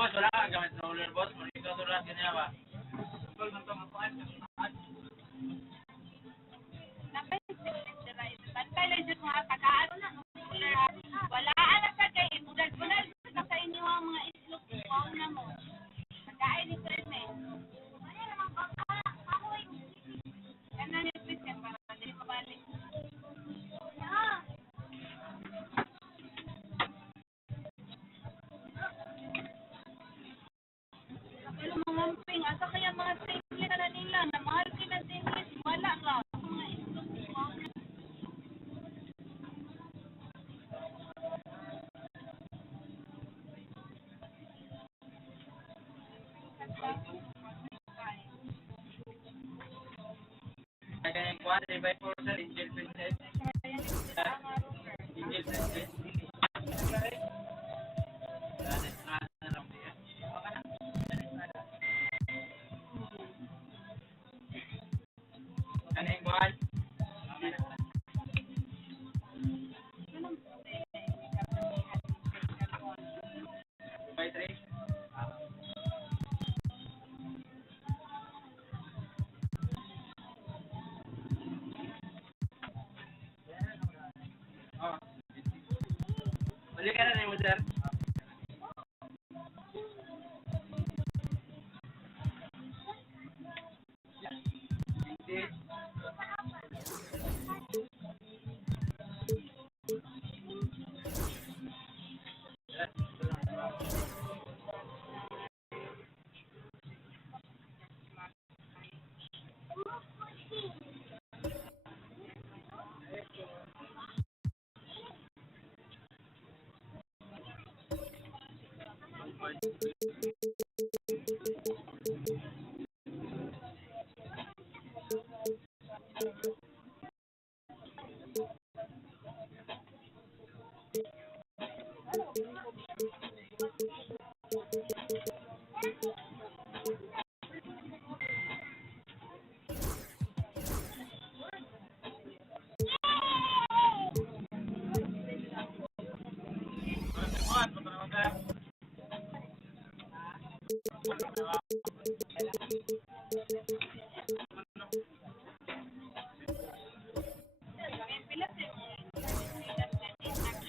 Boss, wala kang gamit sa roller, boss. Monitor lang ganyan ba? Wala anak ka kay bulag-bulag sa inyo ang mga islog na mo. Pagkain ni Fernet. Ano ni Piston para hindi mabalik. Pero mga ping, asa kaya mga simple na nila na mahal sila simple, wala ka. Mga islog na Kaya yung 3x4 sa Angel Princess. Angel Princess. Ano yung buwan? By 3? Oh. Balik ka na rin mo, sir.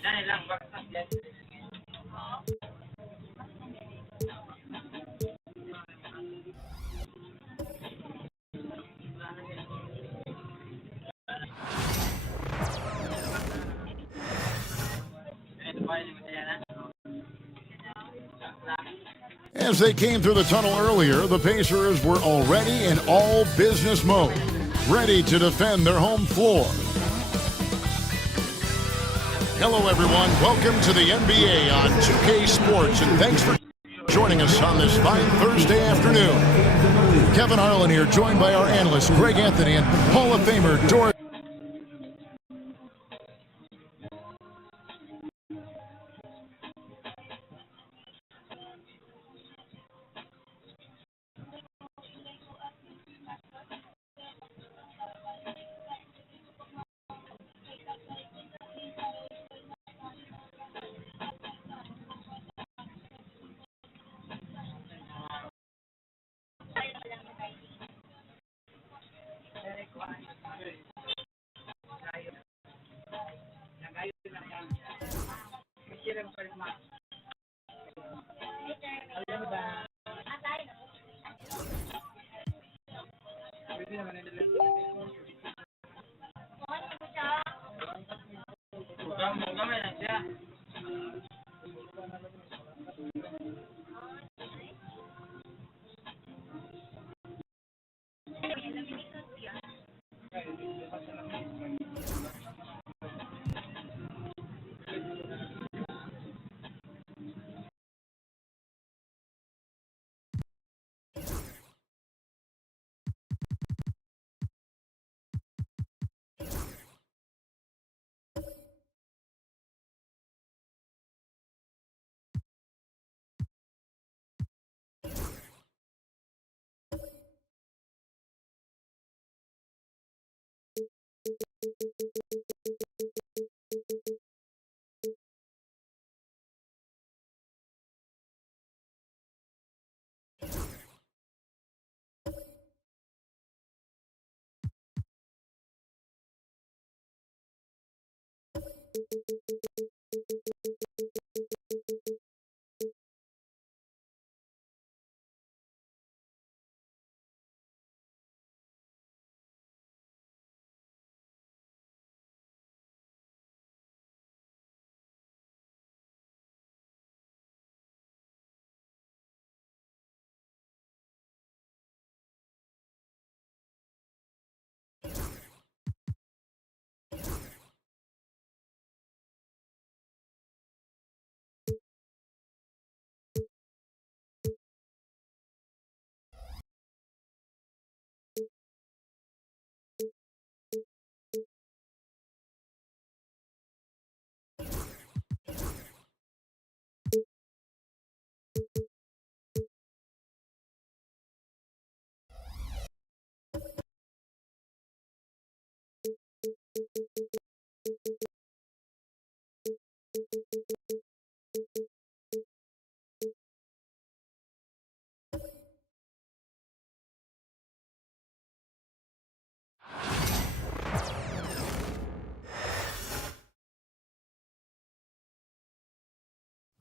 Dahil lang, bakit yan? As they came through the tunnel earlier, the Pacers were already in all business mode, ready to defend their home floor. Hello, everyone. Welcome to the NBA on 2K Sports, and thanks for joining us on this fine Thursday afternoon. Kevin Harlan here, joined by our analysts, Greg Anthony, and Hall of Famer, Doris.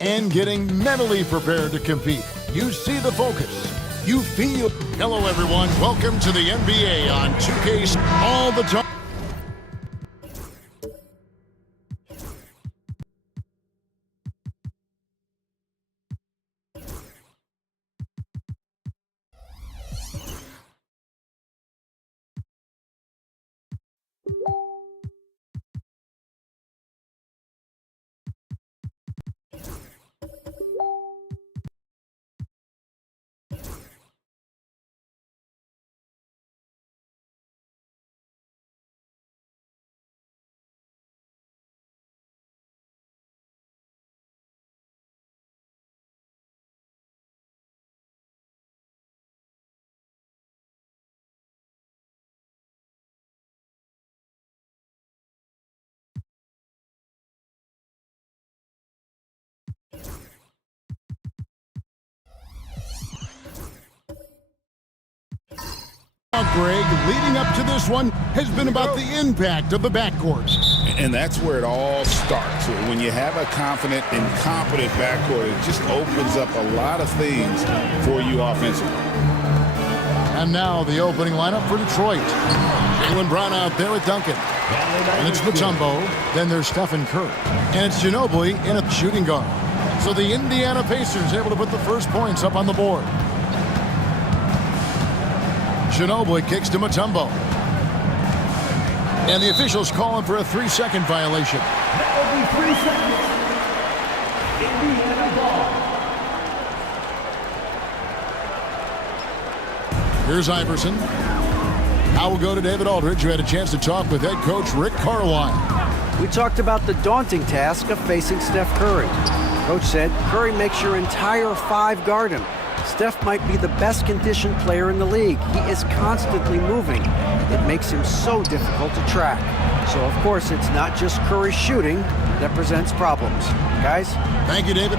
And getting mentally prepared to compete. You see the focus. You feel. Hello, everyone. Welcome to the NBA on 2K all the time. Greg, leading up to this one has been about the impact of the backcourt. And that's where it all starts. When you have a confident and competent backcourt, it just opens up a lot of things for you offensively. And now the opening lineup for Detroit. Jaylen Brown out there with Duncan. And it's Mutombo. Then there's Stephen Curry. And it's Ginobili in a shooting guard. So the Indiana Pacers able to put the first points up on the board. Ginobili kicks to Mutombo. And the officials calling for a 3-second violation. That will be 3 seconds. Indiana ball. Here's Iverson. Now we'll go to David Aldridge, who had a chance to talk with head coach Rick Carlisle. We talked about the daunting task of facing Steph Curry. Coach said, Curry makes your entire 5 guard him. Steph might be the best conditioned player in the league. He is constantly moving. It makes him so difficult to track. So, of course, it's not just Curry's shooting that presents problems. Guys? Thank you, David.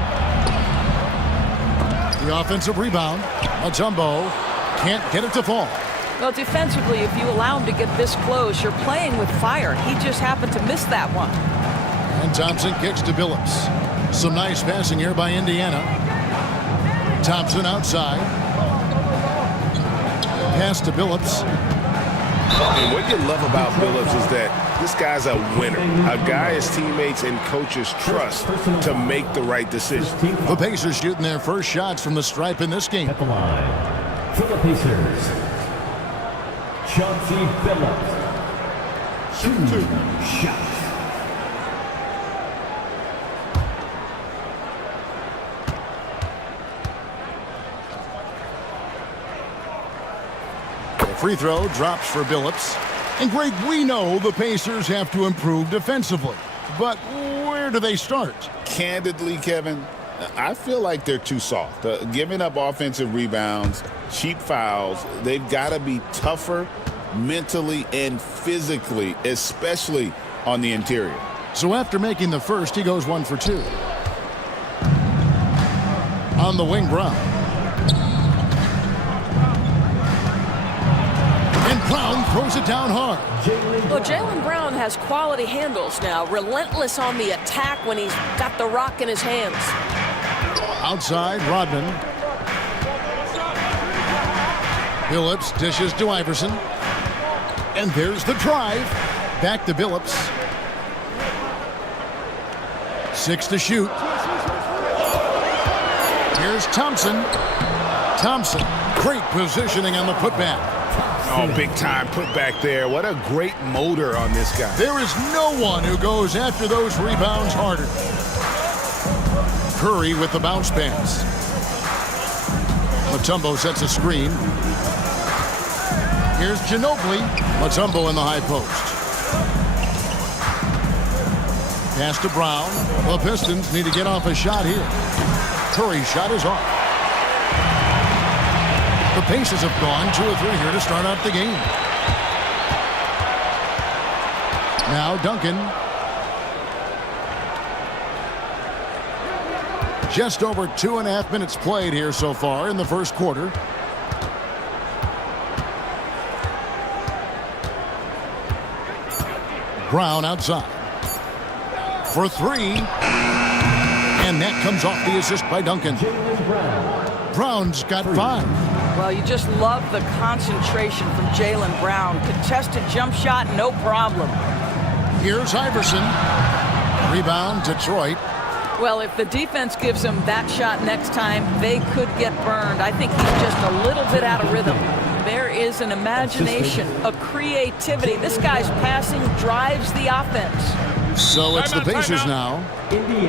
The offensive rebound. Mutombo can't get it to fall. Well, defensively, if you allow him to get this close, you're playing with fire. He just happened to miss that one. And Thompson kicks to Billups. Some nice passing here by Indiana. Thompson outside. Pass to Billups. And what you love about Billups is that this guy's a winner. A guy his teammates and coaches trust to make the right decision. The Pacers shooting their first shots from the stripe in this game. At the line, for the Pacers, Chauncey Billups. 2 shots. Free throw drops for Billups. And Greg, we know the Pacers have to improve defensively. But where do they start? Candidly, Kevin, I feel like they're too soft. Giving up offensive rebounds, cheap fouls, they've got to be tougher mentally and physically, especially on the interior. So after making the first, he goes 1 for 2. On the wing, Brown. Brown throws it down hard. Well, Jaylen Brown has quality handles now. Relentless on the attack when he's got the rock in his hands. Outside, Rodman. Billups dishes to Iverson. And there's the drive. Back to Billups. 6 to shoot. Here's Thompson. Thompson, great positioning on the putback. Oh, big time put back there. What a great motor on this guy. There is no one who goes after those rebounds harder. Curry with the bounce pass. Mutombo sets a screen. Here's Ginobili. Mutombo in the high post. Pass to Brown. The Pistons need to get off a shot here. Curry's shot is off. The Pacers have gone 2 or 3 here to start out the game. Now Duncan. Just over 2.5 minutes played here so far in the first quarter. Brown outside. For 3. And that comes off the assist by Duncan. Brown's got 5. Well, you just love the concentration from Jaylen Brown. Contested jump shot, no problem. Here's Iverson. Rebound, Detroit. Well, if the defense gives him that shot next time, they could get burned. I think he's just a little bit out of rhythm. There is an imagination, a creativity. This guy's passing drives the offense. So it's the Pacers now,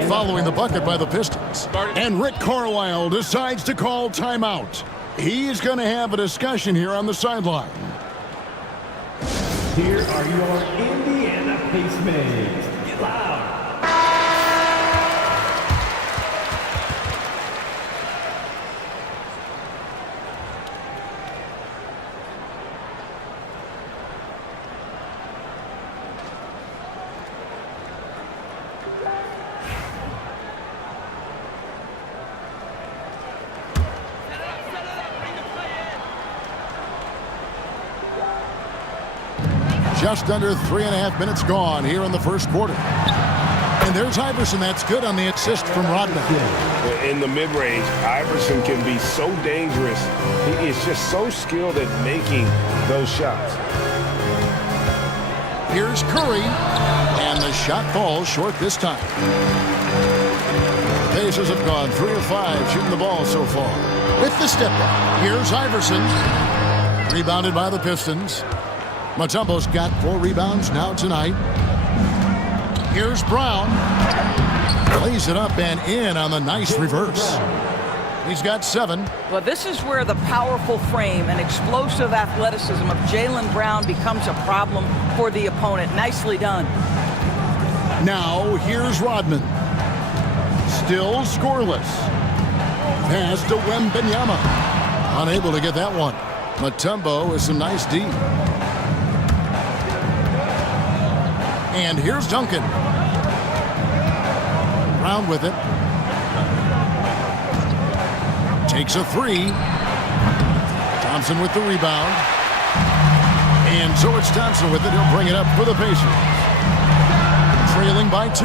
following the bucket by the Pistons. And Rick Carlisle decides to call timeout. He's going to have a discussion here on the sideline. Here are your Indiana Pacemates. Get loud. Just under 3.5 minutes gone here in the first quarter. And there's Iverson. That's good on the assist from Rodman. In the mid-range, Iverson can be so dangerous. He is just so skilled at making those shots. Here's Curry. And the shot falls short this time. The Pacers have gone 3 of 5 shooting the ball so far. With the step back. Here's Iverson. Rebounded by the Pistons. Mutombo's got 4 rebounds now tonight. Here's Brown. Lays it up and in on the nice reverse. He's got 7. Well, this is where the powerful frame and explosive athleticism of Jaylen Brown becomes a problem for the opponent. Nicely done. Now here's Rodman. Still scoreless. Pass to Wembanyama. Unable to get that one. Mutombo with some nice D. And here's Duncan. Brown with it. Takes a 3. Thompson with the rebound. And so it's Thompson with it. He'll bring it up for the Pacers. Trailing by 2.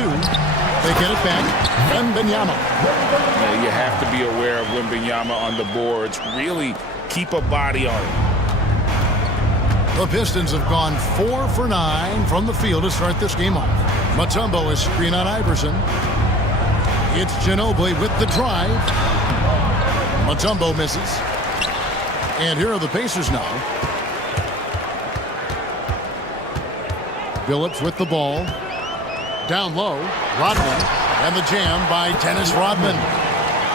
They get it back. Wembanyama. Yeah, you have to be aware of Wembanyama on the boards. Really keep a body on it. The Pistons have gone 4 for 9 from the field to start this game off. Mutombo is screen on Iverson. It's Ginobili with the drive. Mutombo misses. And here are the Pacers now. Billups with the ball. Down low. Rodman. And the jam by Dennis Rodman.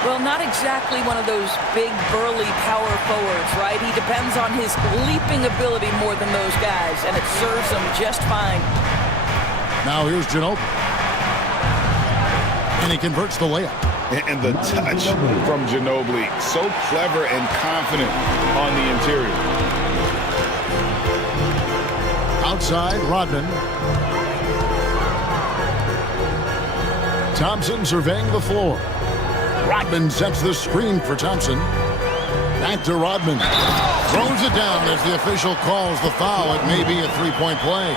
Well, not exactly one of those big, burly power forwards, right? He depends on his leaping ability more than those guys, and it serves him just fine. Now here's Ginobili. And he converts the layup. And the touch from Ginobili. So clever and confident on the interior. Outside, Rodman. Thompson surveying the floor. Rodman sets the screen for Thompson. Back to Rodman. Throws it down as the official calls the foul. It may be a three-point play.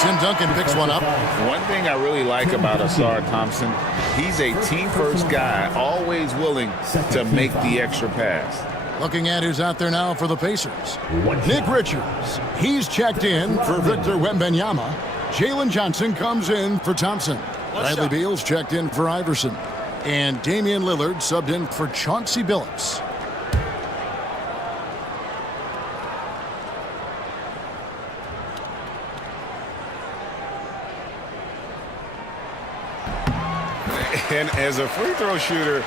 Tim Duncan picks one up. One thing I really like about Asar Thompson, he's a team-first guy, always willing to make the extra pass. Looking at who's out there now for the Pacers. Nick Richards. He's checked in for Victor Wembanyama. Jalen Johnson comes in for Thompson. Bradley Beal's checked in for Iverson. And Damian Lillard subbed in for Chauncey Billups. And as a free throw shooter,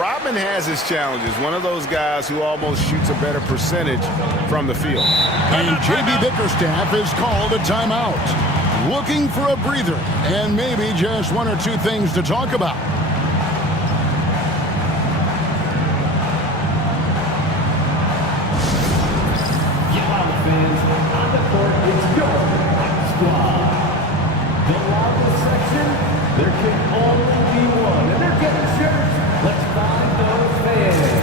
Rodman has his challenges. One of those guys who almost shoots a better percentage from the field. And J.B. Bickerstaff is called a timeout. Looking for a breather and maybe just one or two things to talk about. Fans on the court, it's your squad. The longest section, there can only be one, and they're getting shirts. Let's find those fans.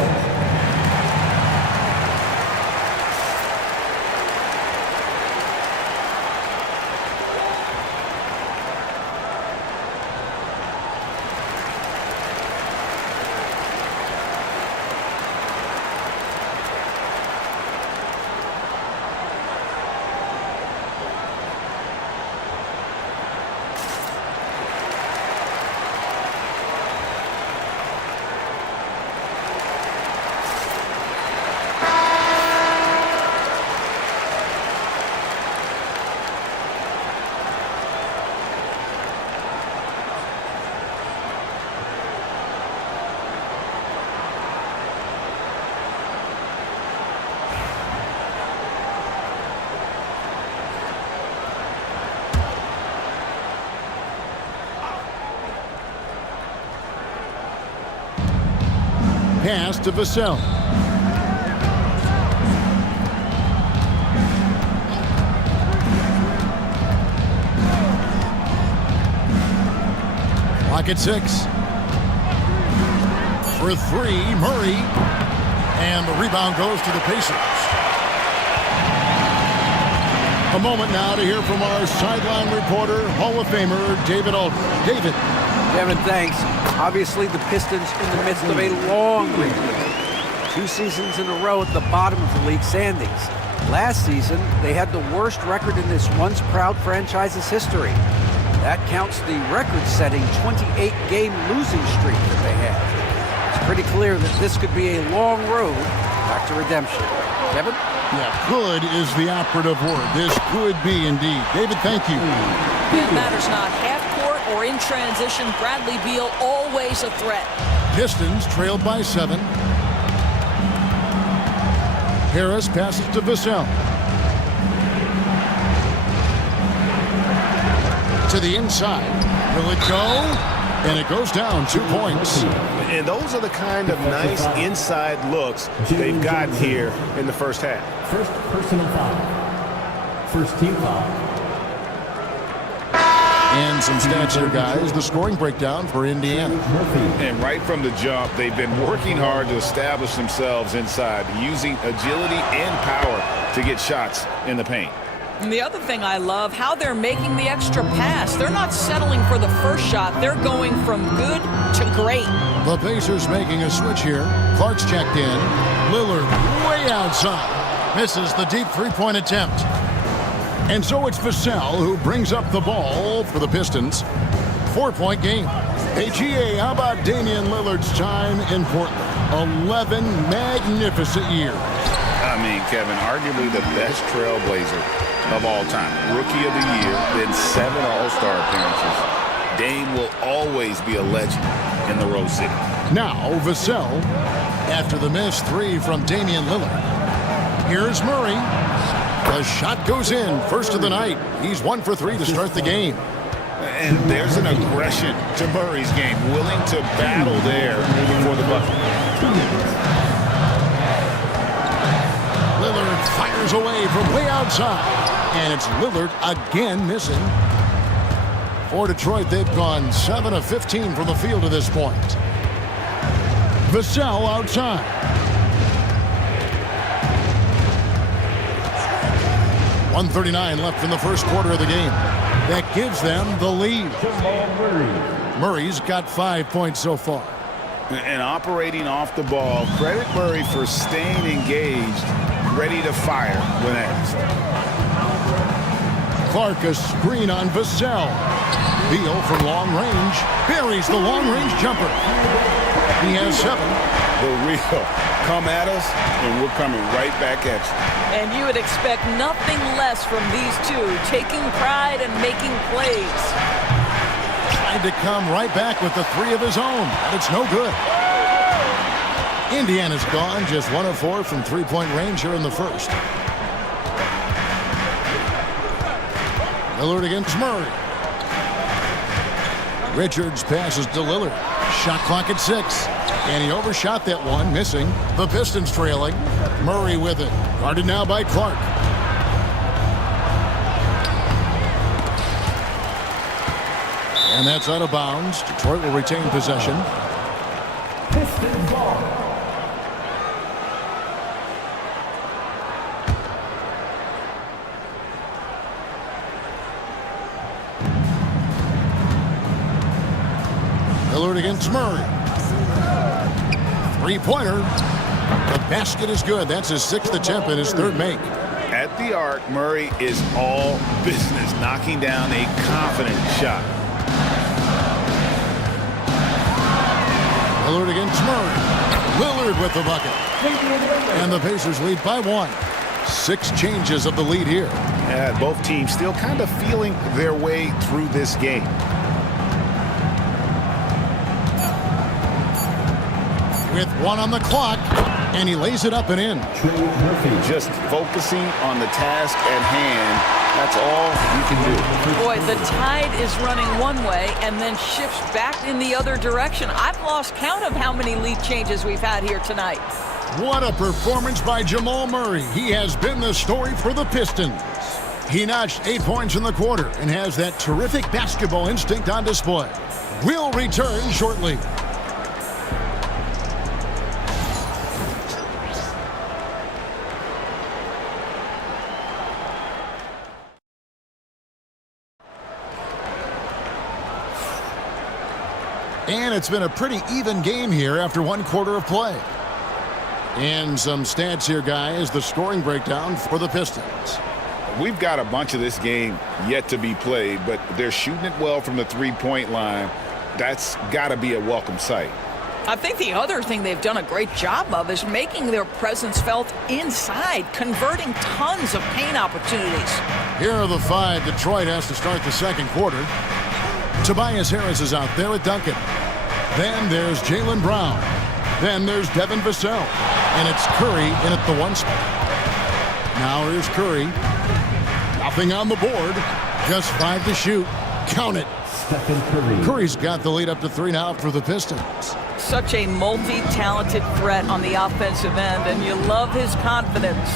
Pass to Vassell. Clock at 6. For 3, Murray. And the rebound goes to the Pacers. A moment now to hear from our sideline reporter, Hall of Famer David Aldridge. David. Kevin, thanks. Obviously, the Pistons in the midst of a long rebuild. 2 seasons in a row at the bottom of the league standings. Last season, they had the worst record in this once proud franchise's history. That counts the record-setting 28-game losing streak that they had. It's pretty clear that this could be a long road back to redemption. Kevin? Yeah, could is the operative word. This could be indeed. David, thank you. It matters not. Half court or in transition, Bradley Beal always a threat. Pistons trailed by 7. Harris passes to Vassell. To the inside. Will it go? And it goes down 2 points. And those are the kind of nice inside looks they've gotten here in the first half. First personal foul. First team foul. And some stats here, guys. The scoring breakdown for Indiana. And right from the jump, they've been working hard to establish themselves inside, using agility and power to get shots in the paint. And the other thing I love, how they're making the extra pass. They're not settling for the first shot. They're going from good to great. The Pacers making a switch here. Clark's checked in. Lillard way outside. Misses the deep three-point attempt. And so it's Vassell who brings up the ball for the Pistons. 4-point game. Hey, GA, how about Damian Lillard's time in Portland? 11 magnificent years. I mean, Kevin, arguably the best trailblazer of all time. Rookie of the year, then 7 All-Star appearances. Dame will always be a legend in the Rose City. Now, Vassell, after the missed 3 from Damian Lillard. Here's Murray. The shot goes in, first of the night. He's 1 for 3 to start the game. And there's an aggression to Murray's game, willing to battle there for the bucket. Lillard fires away from way outside. And it's Lillard again missing. For Detroit, they've gone 7 of 15 from the field to this point. Vassell outside. .139 left in the first quarter of the game. That gives them the lead. Murray's got 5 points so far. And operating off the ball, credit Murray for staying engaged, ready to fire when asked. Clark a screen on Vassell. Beal from long range buries the long range jumper. He has 7. The real come at us, and we're coming right back at you. And you would expect nothing less from these two, taking pride and making plays. Tried to come right back with the 3 of his own, but it's no good. Indiana's gone just 1 of 4 from three-point range here in the first. Lillard against Murray. Richards passes to Lillard. Shot clock at 6. And he overshot that one, missing. The Pistons trailing. Murray with it. Guarded now by Clark. And that's out of bounds. Detroit will retain possession. Piston ball. Lillard against Murray. Three-pointer. The basket is good. That's his 6th attempt and his 3rd make. At the arc, Murray is all business, knocking down a confident shot. Lillard against Murray. Lillard with the bucket. And the Pacers lead by 1. 6 changes of the lead here. Yeah, both teams still kind of feeling their way through this game. With 1 on the clock, and he lays it up and in. Just focusing on the task at hand, that's all you can do. Boy, the tide is running one way and then shifts back in the other direction. I've lost count of how many lead changes we've had here tonight. What a performance by Jamal Murray. He has been the story for the Pistons. He notched 8 points in the quarter and has that terrific basketball instinct on display. We'll return shortly. And it's been a pretty even game here after 1 quarter of play. And some stats here, guys. The scoring breakdown for the Pistons. We've got a bunch of this game yet to be played, but they're shooting it well from the three-point line. That's got to be a welcome sight. I think the other thing they've done a great job of is making their presence felt inside, converting tons of paint opportunities. Here are the 5 Detroit has to start the second quarter. Tobias Harris is out there with Duncan. Then there's Jaylen Brown. Then there's Devin Vassell. And it's Curry in at the 1 spot. Now here's Curry. Nothing on the board. Just 5 to shoot. Count it. Curry's got the lead up to 3 now for the Pistons. Such a multi-talented threat on the offensive end, and you love his confidence.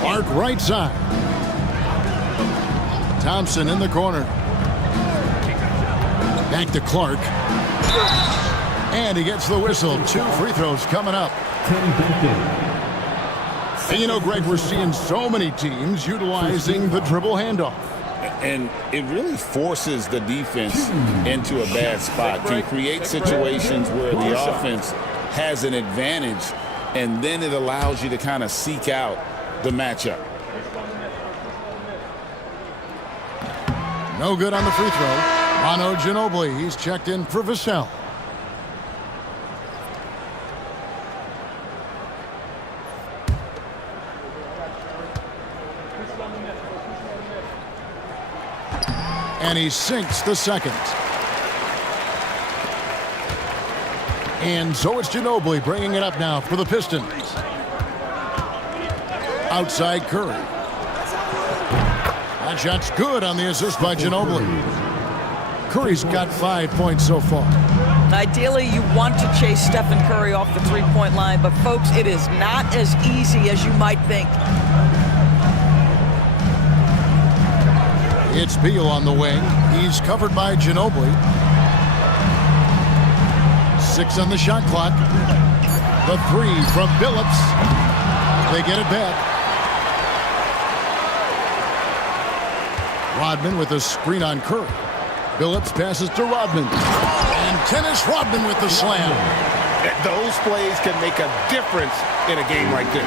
Clark right side. Thompson in the corner. Back to Clark. And he gets the whistle. 2 free throws coming up. Tim Duncan. And you know, Greg, we're seeing so many teams utilizing the dribble handoff. And it really forces the defense into a bad spot, can create situations where the offense has an advantage, and then it allows you to kind of seek out the matchup. No good on the free throw. Manu Ginobili, he's checked in for Vassell. And he sinks the second. And so it's Ginobili bringing it up now for the Pistons. Outside Curry. That shot's good on the assist by Ginobili. Curry's got 5 points so far. Ideally, you want to chase Stephen Curry off the three-point line, but folks, it is not as easy as you might think. It's Beal on the wing. He's covered by Ginobili. 6 on the shot clock. The 3 from Billups. They get it back. Rodman with a screen on Curry. Billups passes to Rodman. And Dennis Rodman with the slam. Those plays can make a difference in a game like this.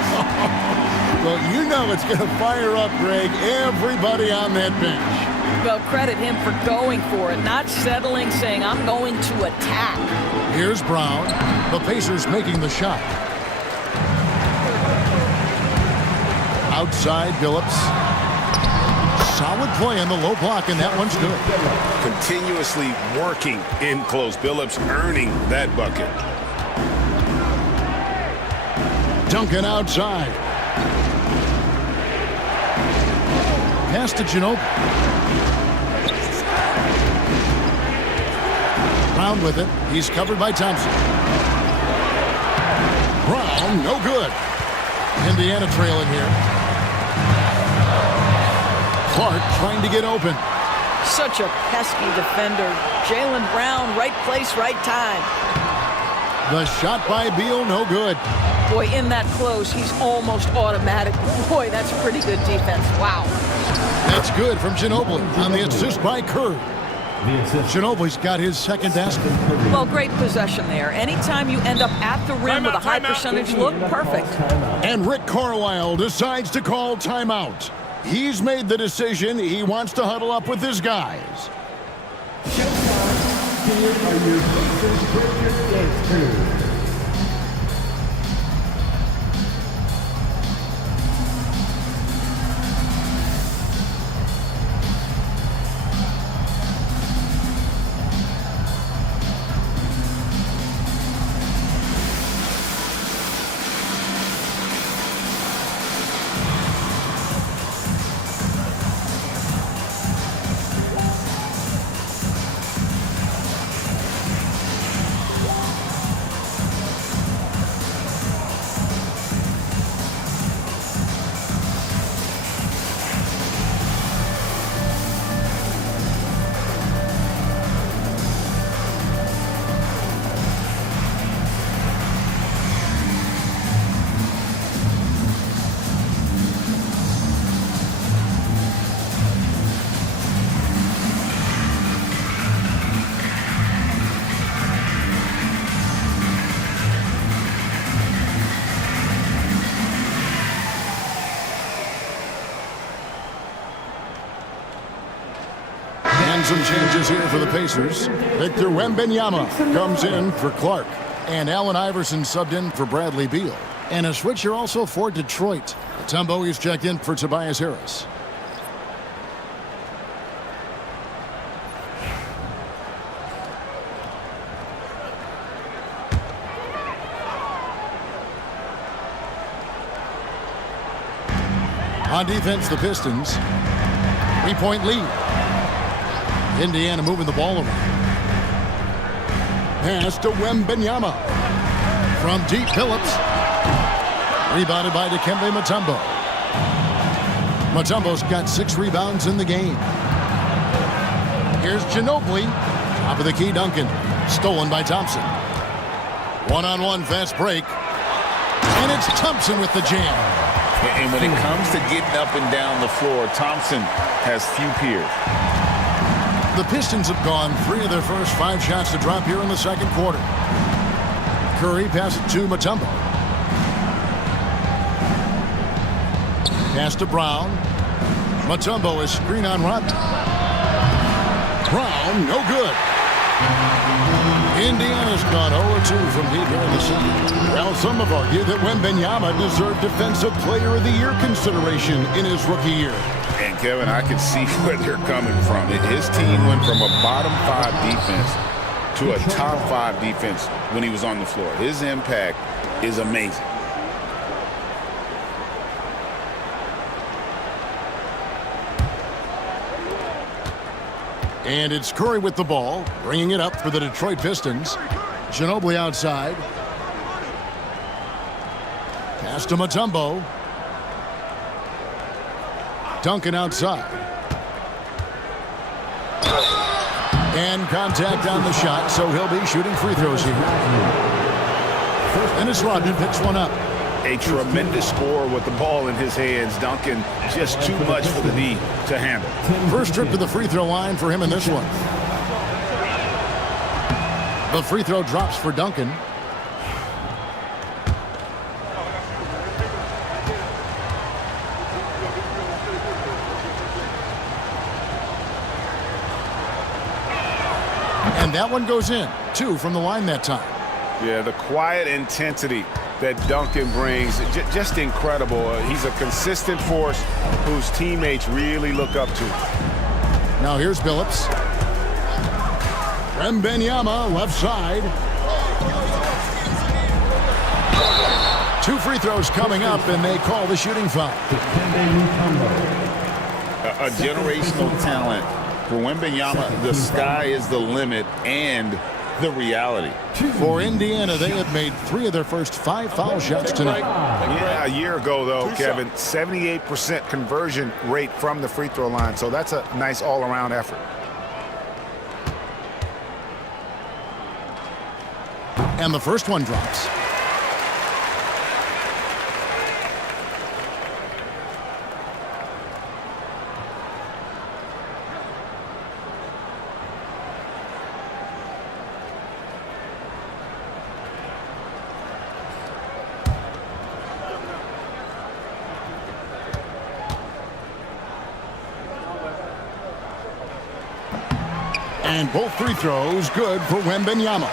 Well, you know it's going to fire up, Greg, everybody on that bench. Well, credit him for going for it, not settling, saying, I'm going to attack. Here's Brown. The Pacers making the shot. Outside, Billups. Solid play on the low block, and that one's good. Continuously working in close. Billups earning that bucket. Duncan outside. Pass to Ginobili. Brown with it. He's covered by Thompson. Brown, no good. Indiana trailing here. Clark trying to get open. Such a pesky defender. Jaylen Brown, right place, right time. The shot by Beal, no good. Boy, in that close, he's almost automatic. Boy, that's pretty good defense. Wow. That's good from Ginobili on the assist by Curry. Ginobili's got his second basket. Well, great possession there. Anytime you end up at the rim with a high percentage look, perfect. And Rick Carlisle decides to call timeout. He's made the decision. He wants to huddle up with his guys. Here are your Pacers Breakers dance crew. Some changes here for the Pacers. Victor Wembanyama comes in for Clark. And Allen Iverson subbed in for Bradley Beal. And a switch here also for Detroit. Tumbo is checked in for Tobias Harris. On defense, the Pistons. 3-point lead. Indiana moving the ball around. Pass to Wembanyama. From deep, Phillips. Rebounded by Dikembe Mutombo. Mutombo's got 6 rebounds in the game. Here's Ginobili. Top of the key, Duncan. Stolen by Thompson. One-on-one fast break. And it's Thompson with the jam. And when it comes to getting up and down the floor, Thompson has few peers. The Pistons have gone 3 of their first 5 shots to drop here in the second quarter. Curry passes it to Mutombo. Pass to Brown. Mutombo is screen on Rodman. Brown, no good. Indiana's gone 0-2 from deep here in the second. Well, some have argued that Wembanyama deserved Defensive Player of the Year consideration in his rookie year. And, Kevin, I can see where they're coming from. His team went from a bottom 5 defense to a top 5 defense when he was on the floor. His impact is amazing. And it's Curry with the ball, bringing it up for the Detroit Pistons. Ginobili outside. Pass to Mutombo. Duncan outside. And contact on the shot, so he'll be shooting free throws here. And as Rodman picks one up. A tremendous scorer with the ball in his hands. Duncan just too much for the D to handle. First trip to the free throw line for him in this one. The free throw drops for Duncan. And that one goes in. 2 from the line that time. Yeah, the quiet intensity that Duncan brings, just incredible. He's a consistent force whose teammates really look up to. Now here's Billups. Wembanyama left side. 2 free throws coming up, and they call the shooting foul. A generational talent. For Wembanyama, the sky is the limit and the reality. For Indiana, they have made 3 of their first 5 foul shots tonight. Yeah, a year ago, though, Kevin, 78% conversion rate from the free throw line. So that's a nice all-around effort. And the first one drops. And both free throws good for Wembanyama.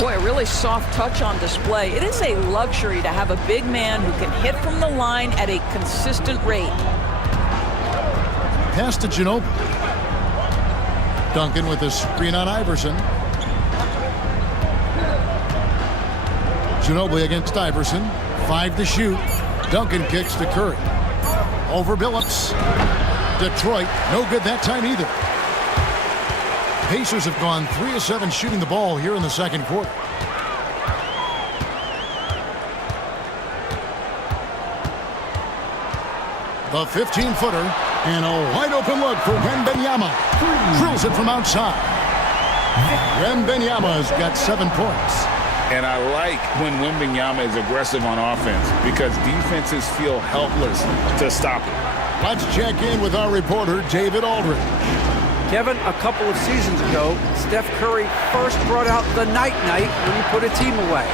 Boy, a really soft touch on display. It is a luxury to have a big man who can hit from the line at a consistent rate. Pass to Ginobili. Duncan with a screen on Iverson. Ginobili against Iverson. 5 to shoot. Duncan kicks to Curry. Over Billups. Detroit, no good that time either. Pacers have gone 3 of 7 shooting the ball here in the second quarter. The 15-footer and a wide open look for Wembanyama. Drills it from outside. Wembanyama's got 7 points. And I like when Wembanyama is aggressive on offense because defenses feel helpless to stop him. Let's check in with our reporter, David Aldridge. Kevin, a couple of seasons ago, Steph Curry first brought out the night-night when he put a team away.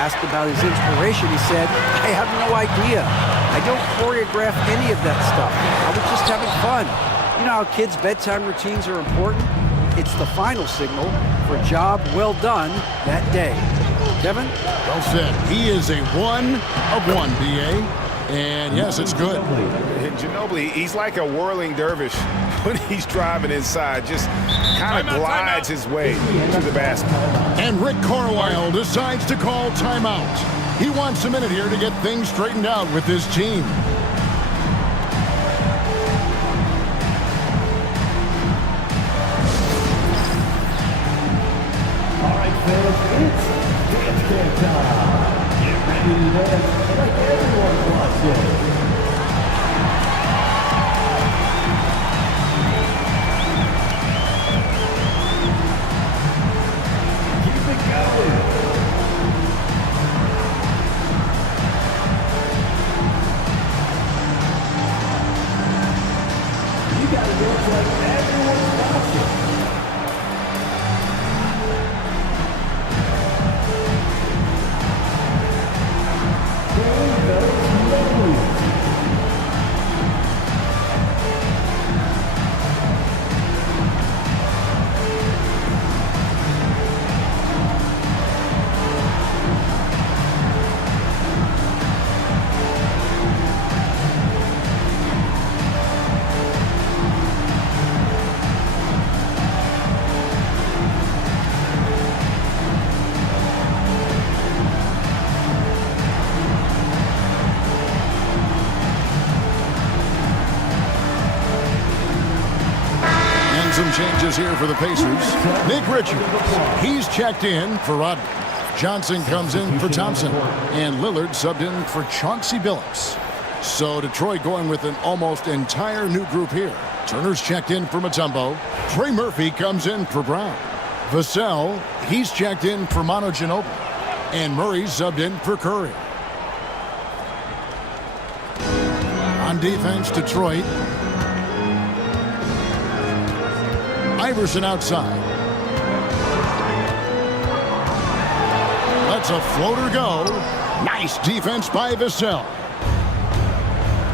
Asked about his inspiration, he said, "I have no idea. I don't choreograph any of that stuff. I was just having fun." You know how kids' bedtime routines are important? It's the final signal for a job well done that day. Kevin? Well said. He is a 1 of 1, B.A. And yes, it's good. Ginobili, he's like a whirling dervish when he's driving inside. Just kind of glides his way to the basket. And Rick Carlisle decides to call timeout. He wants a minute here to get things straightened out with his team. All right, fans, it's dance camp time. Get ready to dance like everyone wants it. Keep it going. some changes here for the Pacers. Nick Richards, he's checked in for Rodman. Johnson comes in for Thompson. And Lillard subbed in for Chauncey Billups. So Detroit going with an almost entire new group here. Turner's checked in for Mutombo. Trey Murphy comes in for Brown. Vassell, he's checked in for Manu Ginobili. And Murray subbed in for Curry. On defense, Detroit. Iverson outside. Lets a floater go. Nice defense by Vassell.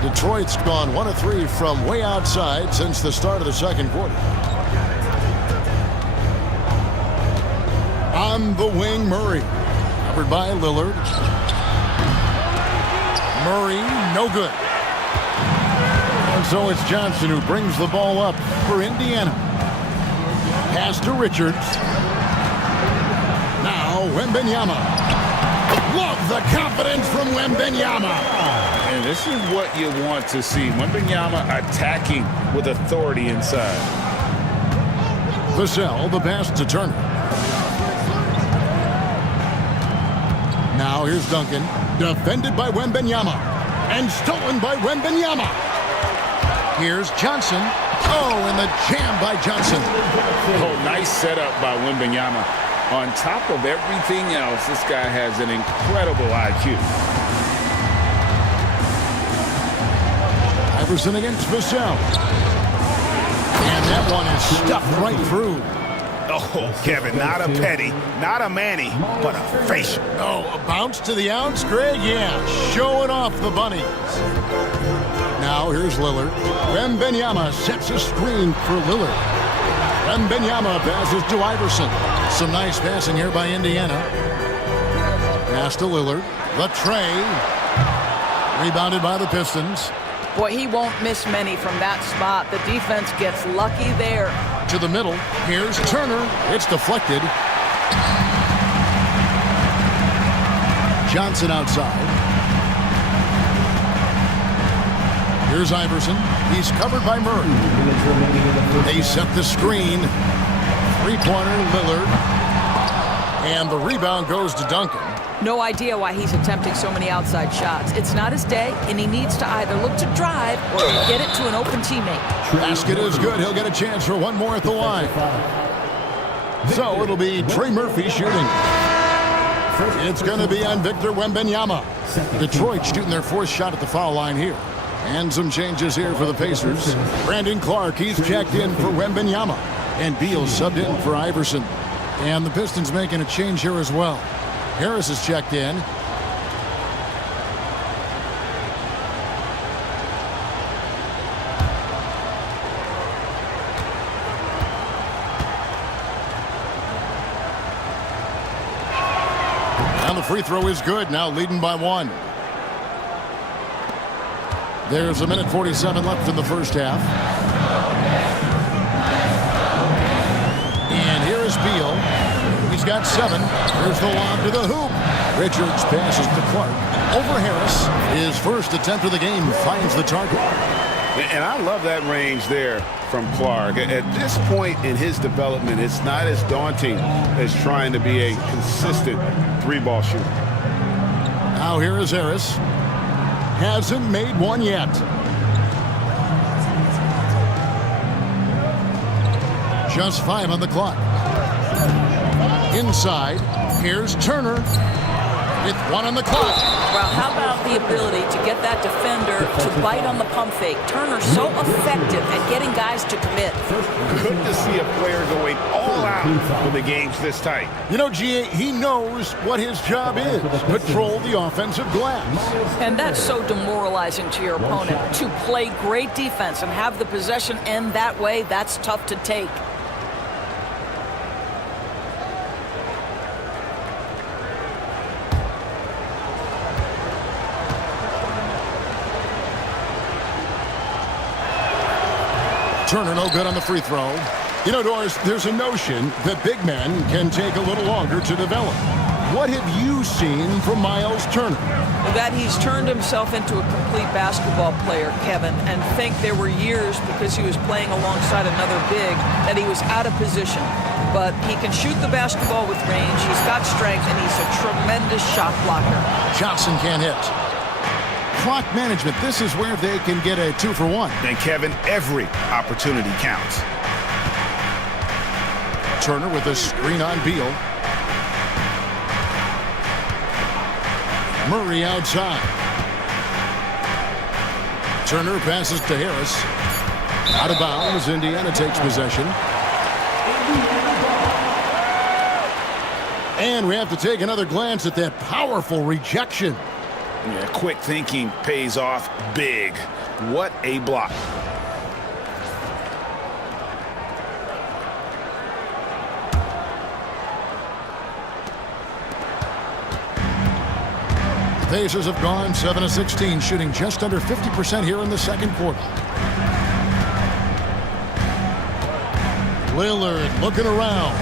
Detroit's gone 1 of 3 from way outside since the start of the second quarter. On the wing, Murray. Covered by Lillard. Murray, no good. And so it's Johnson who brings the ball up for Indiana. Pass to Richards. Now Wembanyama. Love the confidence from Wembanyama. And this is what you want to see. Wembanyama attacking with authority inside. Vassell, the pass to Turner. Now here's Duncan. Defended by Wembanyama. And stolen by Wembanyama. Here's Johnson. Oh, and the jam by Johnson. Oh, nice setup by Wembanyama. On top of everything else, this guy has an incredible IQ. Iverson against Vassell. And that one is stuffed right through. Oh, Kevin, not a petty, not a Manny, but a facial. Oh, a bounce to the ounce, Greg? Yeah, showing off the bunnies. Now here's Lillard. Wembanyama sets a screen for Lillard. Wembanyama passes to Iverson. Some nice passing here by Indiana. Pass to Lillard. The tray. Rebounded by the Pistons. Boy, he won't miss many from that spot. The defense gets lucky there. To the middle. Here's Turner. It's deflected. Johnson outside. Here's Iverson. He's covered by Murray. They set the screen. Three-pointer, Lillard. And the rebound goes to Duncan. No idea why he's attempting so many outside shots. It's not his day, and he needs to either look to drive or get it to an open teammate. Basket is good. He'll get a chance for one more at the line. So it'll be Trey Murphy shooting. It's going to be on Victor Wembanyama. Detroit shooting their fourth shot at the foul line here. And some changes here for the Pacers. Brandon Clark, he's checked in for Wembanyama. And Beal subbed in for Iverson. And the Pistons making a change here as well. Harris is checked in. And the free throw is good, now leading by 1. There's a minute 47 left in the first half. And here is Beal. He's got 7. Here's the lob to the hoop. Richards passes to Clark. Over Harris. His first attempt of the game finds the target. And I love that range there from Clark. At this point in his development, it's not as daunting as trying to be a consistent three-ball shooter. Now here is Harris. Hasn't made one yet. Just 5 on the clock. Inside, here's Turner with 1 on the clock. Well, how about the ability to get that defender to bite on the pump fake? Turner's so effective at getting guys to commit. Good to see a player going all out when the game's this tight. You know, G.A., he knows what his job is. Patrol the offensive glass. And that's so demoralizing to your opponent. To play great defense and have the possession end that way, that's tough to take. Turner no good on the free throw. You know, Doris, there's a notion that big men can take a little longer to develop. what have you seen from Miles Turner? That he's turned himself into a complete basketball player, Kevin, and think there were years because he was playing alongside another big that he was out of position. But he can shoot the basketball with range, he's got strength, and he's a tremendous shot blocker. Johnson can't hit. Clock management, this is where they can get a 2-for-1. And Kevin, every opportunity counts. Turner with a screen on Beal. Murray outside. Turner passes to Harris. Out of bounds, Indiana takes possession. And we have to take another glance at that powerful rejection. Yeah, quick thinking pays off big. What a block. The Pacers have gone 7-16, shooting just under 50% here in the second quarter. Lillard looking around.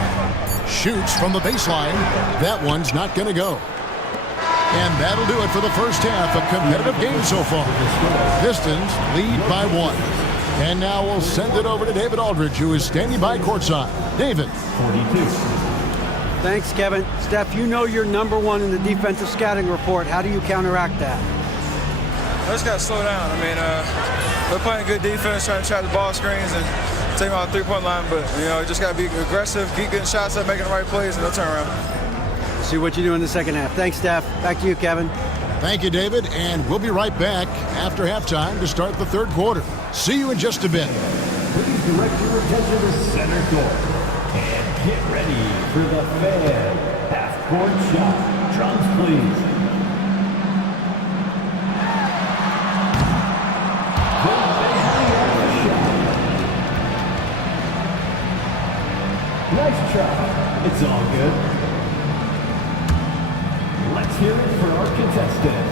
Shoots from the baseline. That one's not going to go. And that'll do it for the first half. A competitive game so far. Pistons lead by 1. And now we'll send it over to David Aldridge, who is standing by courtside. David. 42. Thanks, Kevin. Steph, you know you're number 1 in the defensive scouting report. How do you counteract that? I just got to slow down. I mean, we're playing good defense, trying to trap the ball screens and take them out the three-point line. But, you know, just got to be aggressive, keep getting shots up, making the right plays, and they'll turn around. See what you do in the second half. Thanks, Steph. Back to you, Kevin. Thank you, David. And we'll be right back after halftime to start the third quarter. See you in just a bit. Please direct your attention to center court. And get ready for the fan half-court shot. Drums, please. The Van shot. Nice try. It's all good. Let's hear it for our contestant.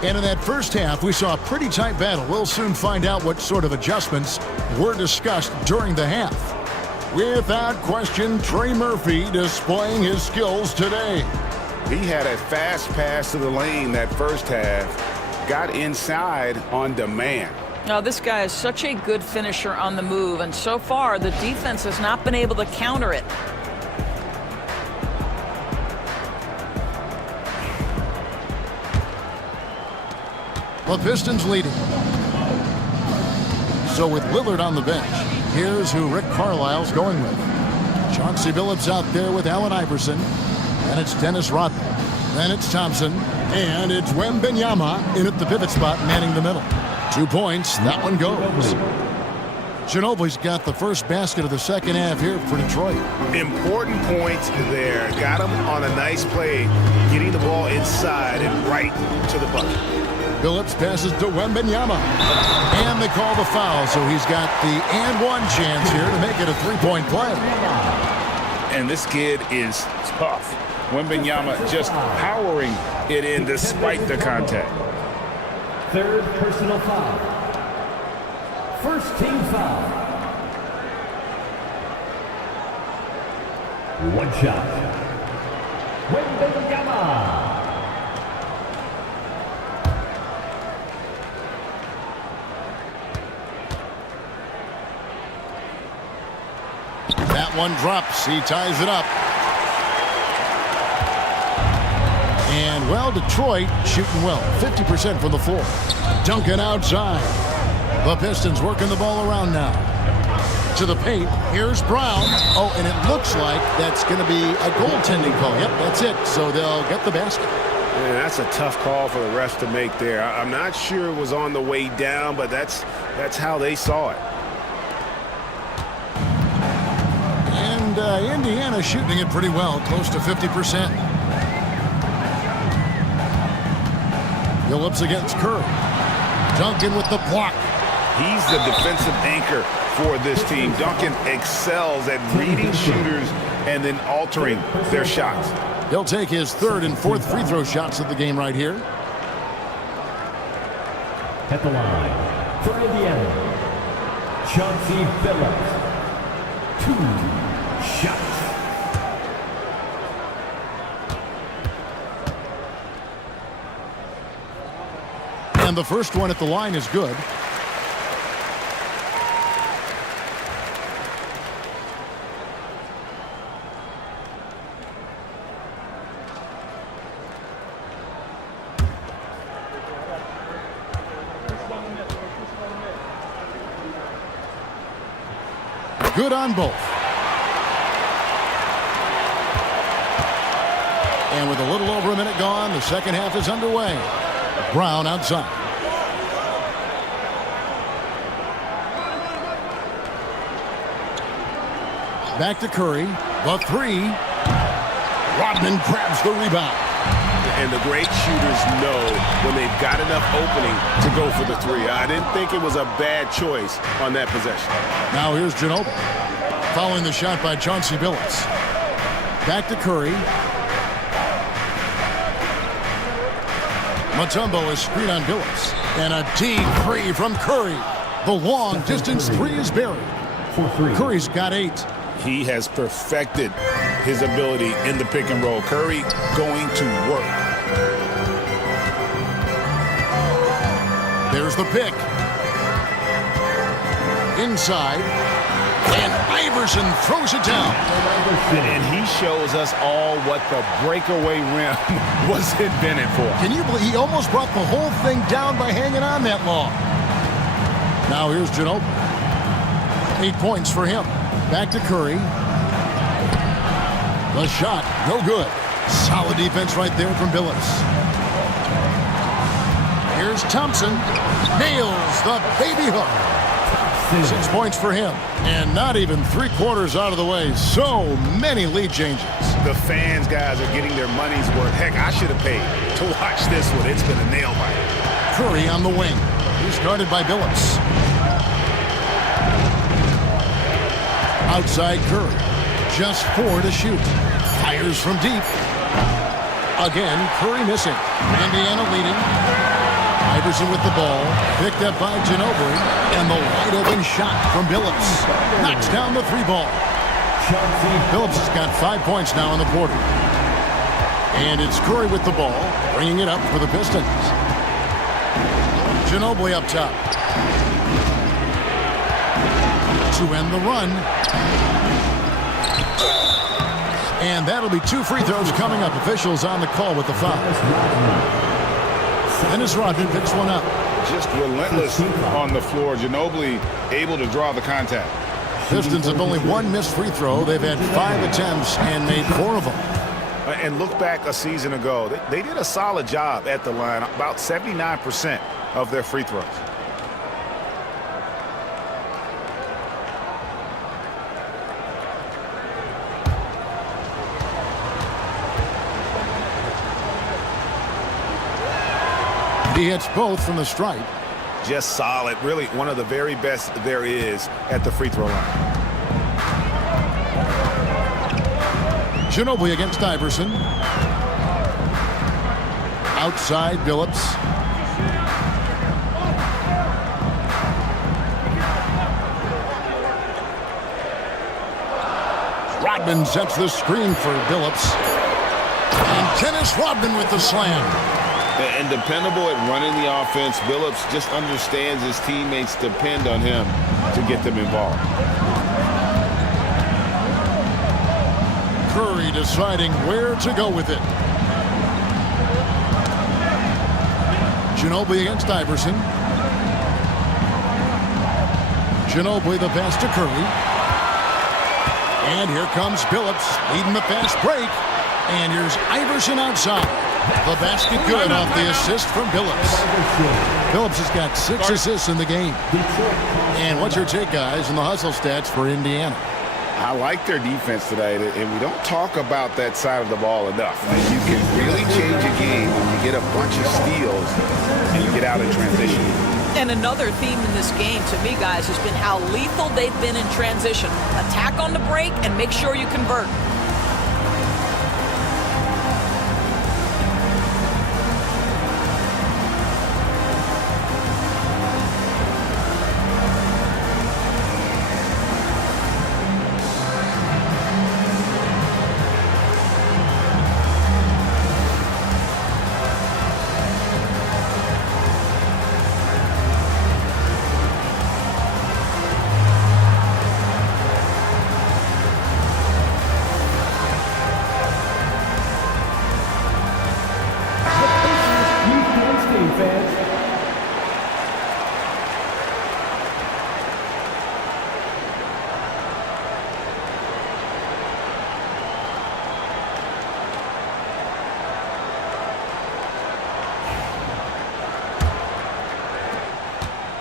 And in that first half, we saw a pretty tight battle. We'll soon find out what sort of adjustments were discussed during the half. Without question, Trey Murphy displaying his skills today. He had a fast pass to the lane that first half. Got inside on demand. Now, this guy is such a good finisher on the move, and so far the defense has not been able to counter it. The Pistons leading. So with Lillard on the bench, here's who Rick Carlisle's going with. Chauncey Billups out there with Allen Iverson. And it's Dennis Rodman. Then it's Thompson. And it's Wembanyama in at the pivot spot, manning the middle. 2 points. That one goes. Ginobili's got the first basket of the second half here for Detroit. Important points there. Got him on a nice play, getting the ball inside and right to the bucket. Billups passes to Wembanyama. And they call the foul, so he's got the and one chance here to make it a three-point play. And this kid is tough. Wembanyama just powering it in despite the contact. Third personal foul. First team foul. One shot. Wembanyama. That one drops. He ties it up. And, well, Detroit shooting well. 50% from the floor. Duncan outside. The Pistons working the ball around now. To the paint. Here's Brown. Oh, and it looks like that's going to be a goaltending call. Yep, that's it. So they'll get the basket. Yeah, that's a tough call for the refs to make there. I'm not sure it was on the way down, but that's how they saw it. And Indiana shooting it pretty well, close to 50%. Phillips against Curry. Duncan with the block. He's the defensive anchor for this team. Duncan excels at reading shooters and then altering their shots. He'll take his third and fourth free throw shots of the game right here. At the line for Indiana, Chauncey Phillips. 2 shots. And the first one at the line is good. Good on both. And with a little over a minute gone, the second half is underway. Brown outside. Back to Curry. The three. Rodman grabs the rebound. And the great shooters know when they've got enough opening to go for the three. I didn't think it was a bad choice on that possession. Now here's Ginobili. Following the shot by Chauncey Billups. Back to Curry. Mutombo is screened on Billups. And a deep three from Curry. The long distance three is buried. Curry's got 8. He has perfected his ability in the pick and roll. Curry going to work. There's the pick. Inside. And Iverson throws it down. And he shows us all what the breakaway rim was invented for. Can you believe he almost brought the whole thing down by hanging on that long? Now here's Ginobili. 8 points for him. Back to Curry. The shot, no good. Solid defense right there from Billups. Here's Thompson. Nails the baby hook. 6 points for him. And not even 3/4 out of the way. So many lead changes. The fans, guys, are getting their money's worth. Heck, I should have paid to watch this one. It's been a nail biter. Curry on the wing. He's guarded by Billups. Outside Curry. Just 4 to shoot. Fires from deep. Again, Curry missing. Indiana leading. Iverson with the ball. Picked up by Ginobili. And the wide open shot from Billups. Knocks down the 3-ball. Billups has got 5 points now in the quarter. And it's Curry with the ball. Bringing it up for the Pistons. Ginobili up top. To end the run. And that'll be 2 free throws coming up. Officials on the call with the foul. Dennis Rodman picks one up. Just relentless on the floor. Ginobili able to draw the contact. Pistons have only 1 missed free throw. They've had 5 attempts and made 4 of them. And look back a season ago. They did a solid job at the line. About 79% of their free throws. He hits both from the stripe. Just solid. Really one of the very best there is at the free throw line. Ginobili against Iverson. Outside Billups. Rodman sets the screen for Billups. And Dennis Rodman with the slam. And dependable at running the offense. Billups just understands his teammates depend on him to get them involved. Curry deciding where to go with it. Ginobili against Iverson. Ginobili the pass to Curry. And here comes Billups leading the fast break. And here's Iverson outside. The basket good off the assist from Billups. Billups has got 6 assists in the game. And what's your take, guys, in the hustle stats for Indiana? I like their defense tonight, and we don't talk about that side of the ball enough. You can really change a game when you get a bunch of steals and you get out in transition. And another theme in this game, to me, guys, has been how lethal they've been in transition. Attack on the break and make sure you convert.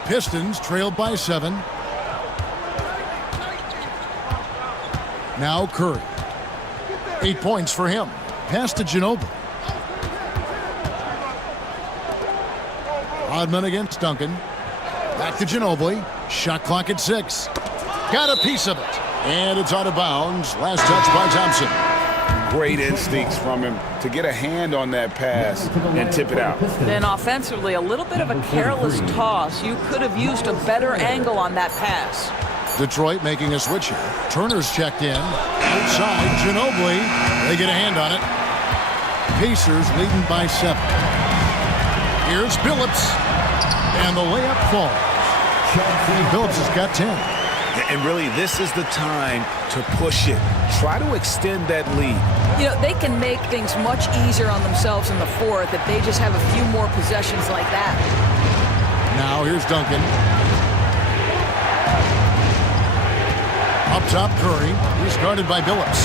Pistons trailed by 7. Now Curry. 8 points for him. Pass to Ginobili. Rodman against Duncan. Back to Ginobili. Shot clock at 6. Got a piece of it. And it's out of bounds. Last touch by Thompson. Great instincts from him to get a hand on that pass and tip it out. Then offensively, a little bit of a careless toss. You could have used a better angle on that pass. Detroit making a switch here. Turner's checked in. Outside, Ginobili. They get a hand on it. Pacers leading by 7. Here's Billups. And the layup falls. Billups has got 10. And really, this is the time to push it. Try to extend that lead. You know, they can make things much easier on themselves in the fourth if they just have a few more possessions like that. Now here's Duncan. Up top, Curry. He's guarded by Billups.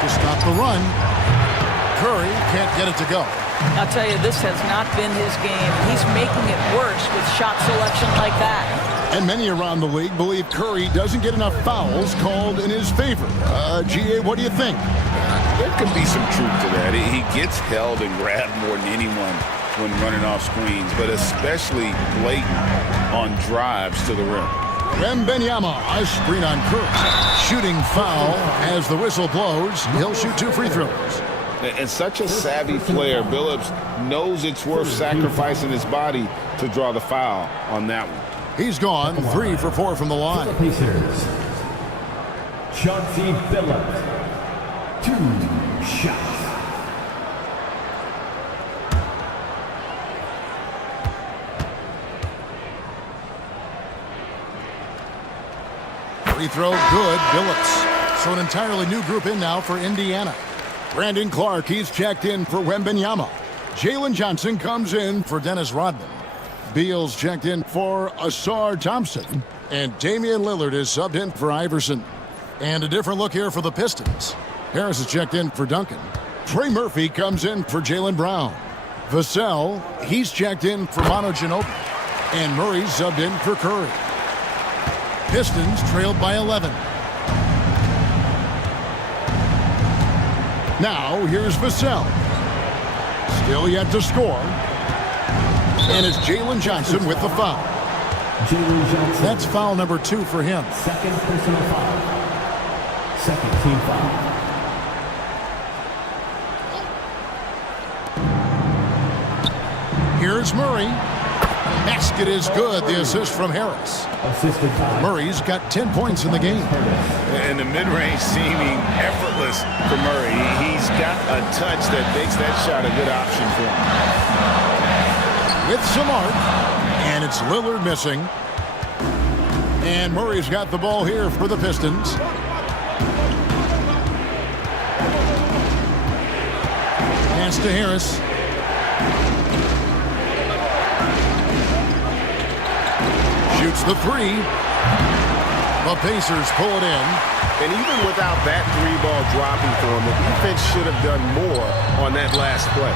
To stop the run. Curry can't get it to go. I'll tell you, this has not been his game. He's making it worse with shot selection like that. And many around the league believe Curry doesn't get enough fouls called in his favor. GA, what do you think? There could be some truth to that. He gets held and grabbed more than anyone when running off screens, but especially blatant on drives to the rim. Wembanyama, a screen on Curry. Shooting foul as the whistle blows. He'll shoot 2 free throws. And such a savvy player, Billups knows it's worth sacrificing his body to draw the foul on that one. He's gone 3 for 4 from the line. Pacers. Chauncey Billups. 2 shots. Free throw good, Billups. So an entirely new group in now for Indiana. Brandon Clark, he's checked in for Wembanyama. Jalen Johnson comes in for Dennis Rodman. Beal's checked in for Asar Thompson. And Damian Lillard is subbed in for Iverson. And a different look here for the Pistons. Harris is checked in for Duncan. Trey Murphy comes in for Jaylen Brown. Vassell, he's checked in for Manu Ginobili. And Murray's subbed in for Curry. Pistons trailed by 11. Now, here's Vassell. Still yet to score. And it's Jalen Johnson with the foul. Jalen Johnson. That's foul number 2 for him. Second personal foul. Second team foul. Here's Murray. Basket is good. The assist from Harris. Assisted by Murray's got 10 points in the game. And the mid-range seeming effortless for Murray. He's got a touch that makes that shot a good option for him. With some arc. And it's Lillard missing. And Murray's got the ball here for the Pistons. Pass to Harris. shoots the three. The Pacers pull it in. And even without that three-ball dropping for him, the defense should have done more on that last play.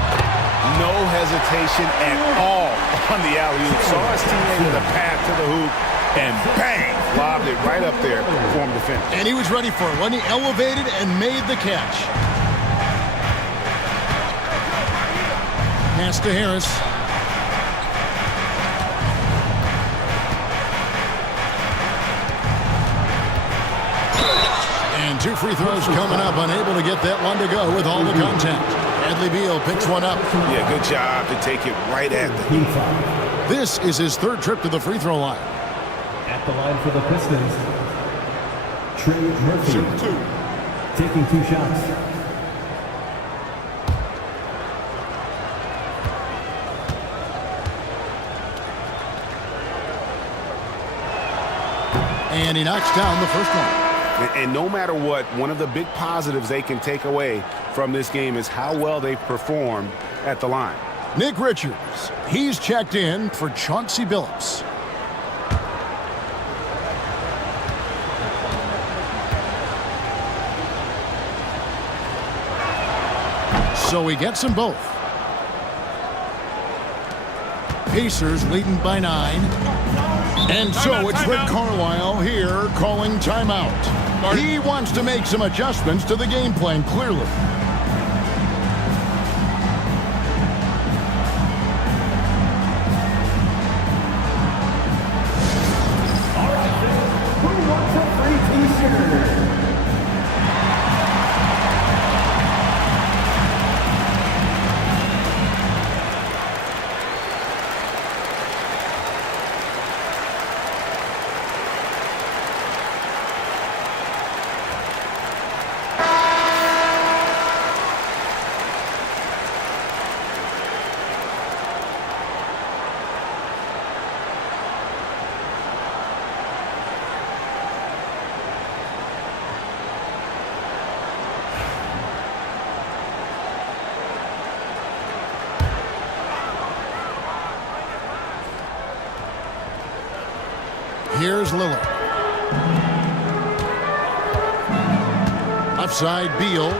No hesitation at all on the alley-oop. Saw his teammate with a path to the hoop, and bang, lobbed it right up there for him to finish. And he was ready for it when he elevated and made the catch. Pass to Harris. And 2 free throws coming up, unable to get that one to go with all the contact. Bradley Beal picks one up. Yeah, good job to take it right at the knee. This is his 3rd trip to the free throw line. At the line for the Pistons, Trey Murphy. Shoot 2. Taking 2 shots. And he knocks down the first one. And no matter what, one of the big positives they can take away from this game is how well they performed at the line. Nick Richards, he's checked in for Chauncey Billups. So he gets them both. Pacers leading by 9. And so it's Rick Carlisle here calling timeout. He wants to make some adjustments to the game plan, clearly. All right, then. Who wants a free t-shirt? Here's Lillard. Left side, Beal.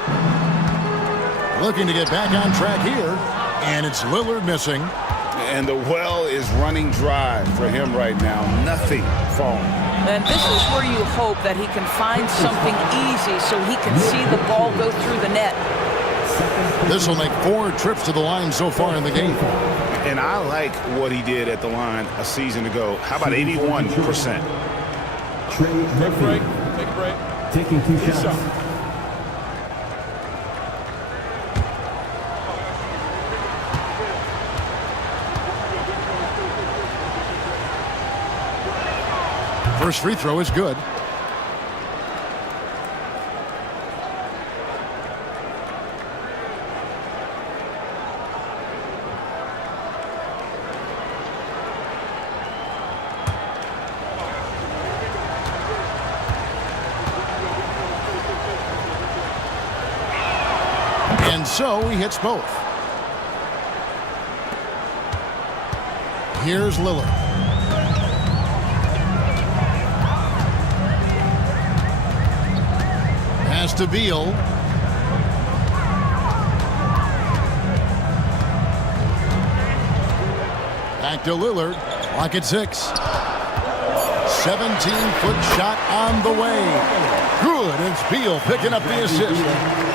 Looking to get back on track here. And it's Lillard missing. And the well is running dry for him right now. Nothing falling. And this is where you hope that he can find something easy so he can see the ball go through the net. This will make 4 trips to the line so far in the game. And I like what he did at the line a season ago. How about 81%? Trey Murphy. Take a break. Taking 2 shots. First free throw is good. And so he hits both. Here's Lillard. Pass to Beal. Back to Lillard. Clock at 6. 17-foot shot on the way. Good. It's Beal picking up the assist.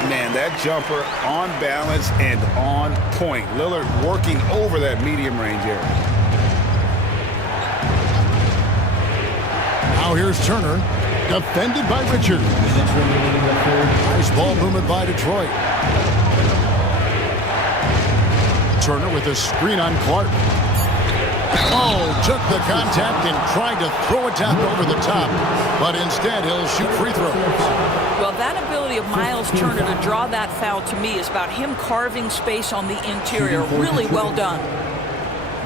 Man, that jumper on balance and on point. Lillard working over that medium range area. Now here's Turner. Defended by Richard. Nice ball movement by Detroit. Turner with a screen on Clark. Oh, took the contact and tried to throw it down over the top, but instead he'll shoot free throws. Well, that ability of Miles Turner to draw that foul to me is about him carving space on the interior. Really well done.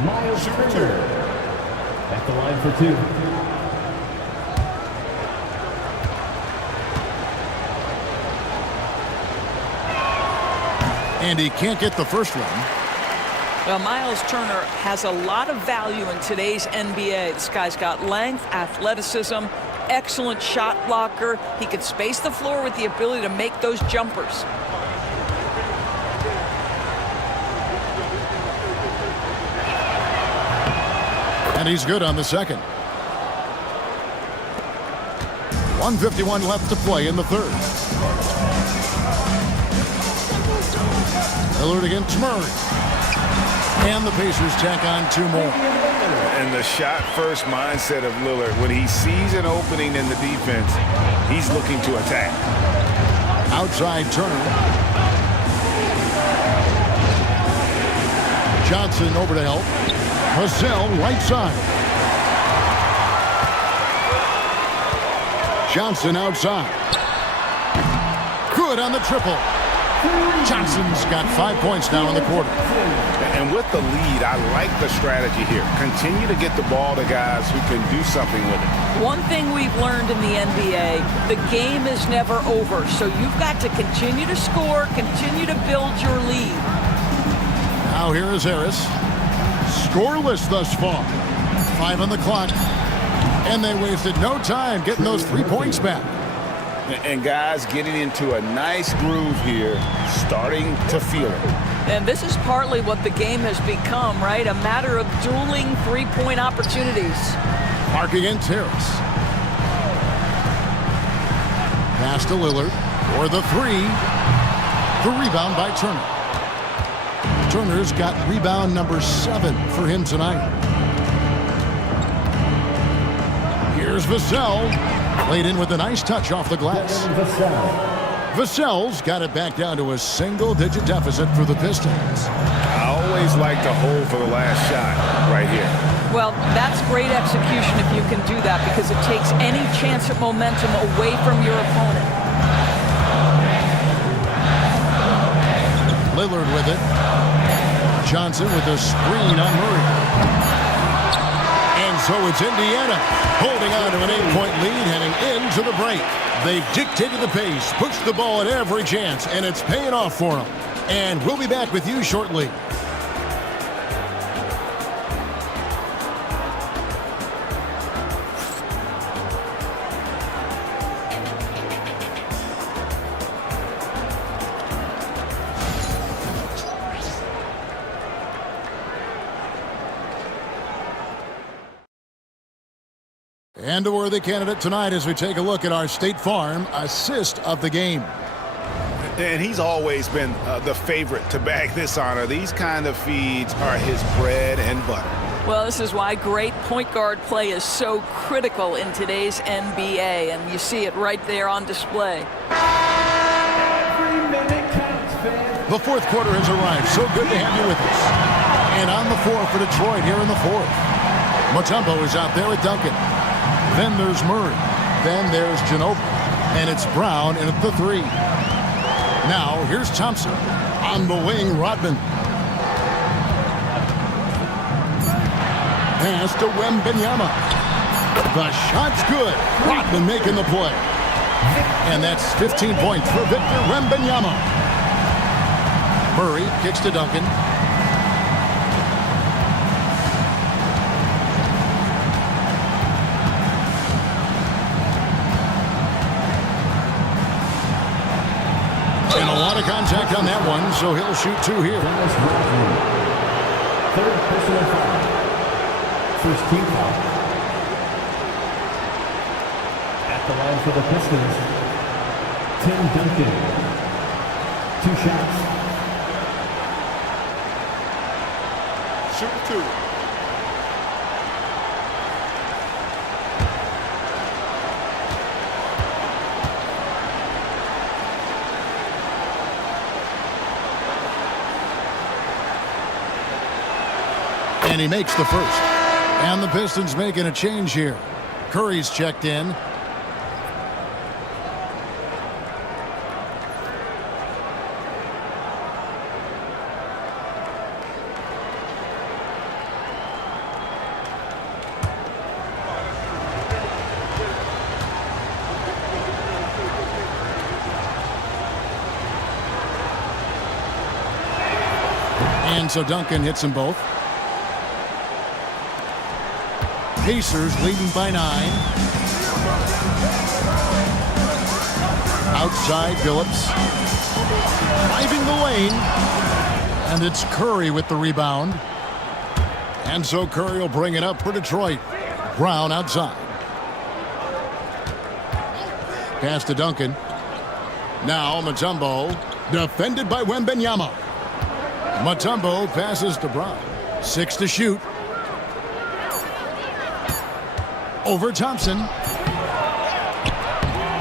Miles Turner at the line for 2. And he can't get the first one. Well, Miles Turner has a lot of value in today's NBA. This guy's got length, athleticism, excellent shot blocker. He can space the floor with the ability to make those jumpers. And he's good on the second. 1:51 left to play in the third. Lillard against Murray. And the Pacers tack on 2 more. And the shot-first mindset of Lillard, when he sees an opening in the defense, he's looking to attack. Outside Turner. Johnson over to help. Vassell right side. Johnson outside. Good on the triple. Johnson's got 5 points now in the quarter. And with the lead, I like the strategy here. Continue to get the ball to guys who can do something with it. One thing we've learned in the NBA, the game is never over. So you've got to continue to score, continue to build your lead. Now here is Harris. Scoreless thus far. 5 on the clock. And they wasted no time getting those 3 points back. And guys getting into a nice groove here, starting to feel it. And this is partly what the game has become, right? A matter of dueling three-point opportunities. Mark against Harris. Pass to Lillard for the 3. The rebound by Turner. Turner's got rebound number 7 for him tonight. Here's Vassell. Played in with a nice touch off the glass. Vassell's got it back down to a single-digit deficit for the Pistons. I always like to hold for the last shot right here. Well, that's great execution if you can do that, because it takes any chance at momentum away from your opponent. Lillard with it. Johnson with a screen on Murray. And so it's Indiana holding on to an 8-point lead heading into the break. They've dictated the pace, pushed the ball at every chance, and it's paying off for them. And we'll be back with you shortly. And a worthy candidate tonight as we take a look at our State Farm assist of the game. And he's always been the favorite to bag this honor. These kind of feeds are his bread and butter. Well, this is why great point guard play is so critical in today's NBA, and you see it right there on display. The fourth quarter has arrived. So good to have you with us. And on the floor for Detroit here in the fourth. Mutombo is out there with Duncan. Then there's Murray. Then there's Ginobili. And it's Brown in at the 3. Now, here's Thompson. On the wing, Rodman. Pass to Wembanyama. The shot's good. Rodman making the play. And that's 15 points for Victor Wembanyama. Murray kicks to Duncan. And a lot of contact on that one, so he'll shoot 2 here. Third personal foul. First team foul. At the line for the Pistons, Tim Duncan. 2 shots. Shoot 2. And he makes the first. And the Pistons making a change here. Curry's checked in. And so Duncan hits them both. Pacers leading by 9. Outside Billups. Driving the lane. And it's Curry with the rebound. And so Curry will bring it up for Detroit. Brown outside. Pass to Duncan. Now Mutombo. Defended by Wembanyama. Mutombo passes to Brown. 6 to shoot. Over Thompson.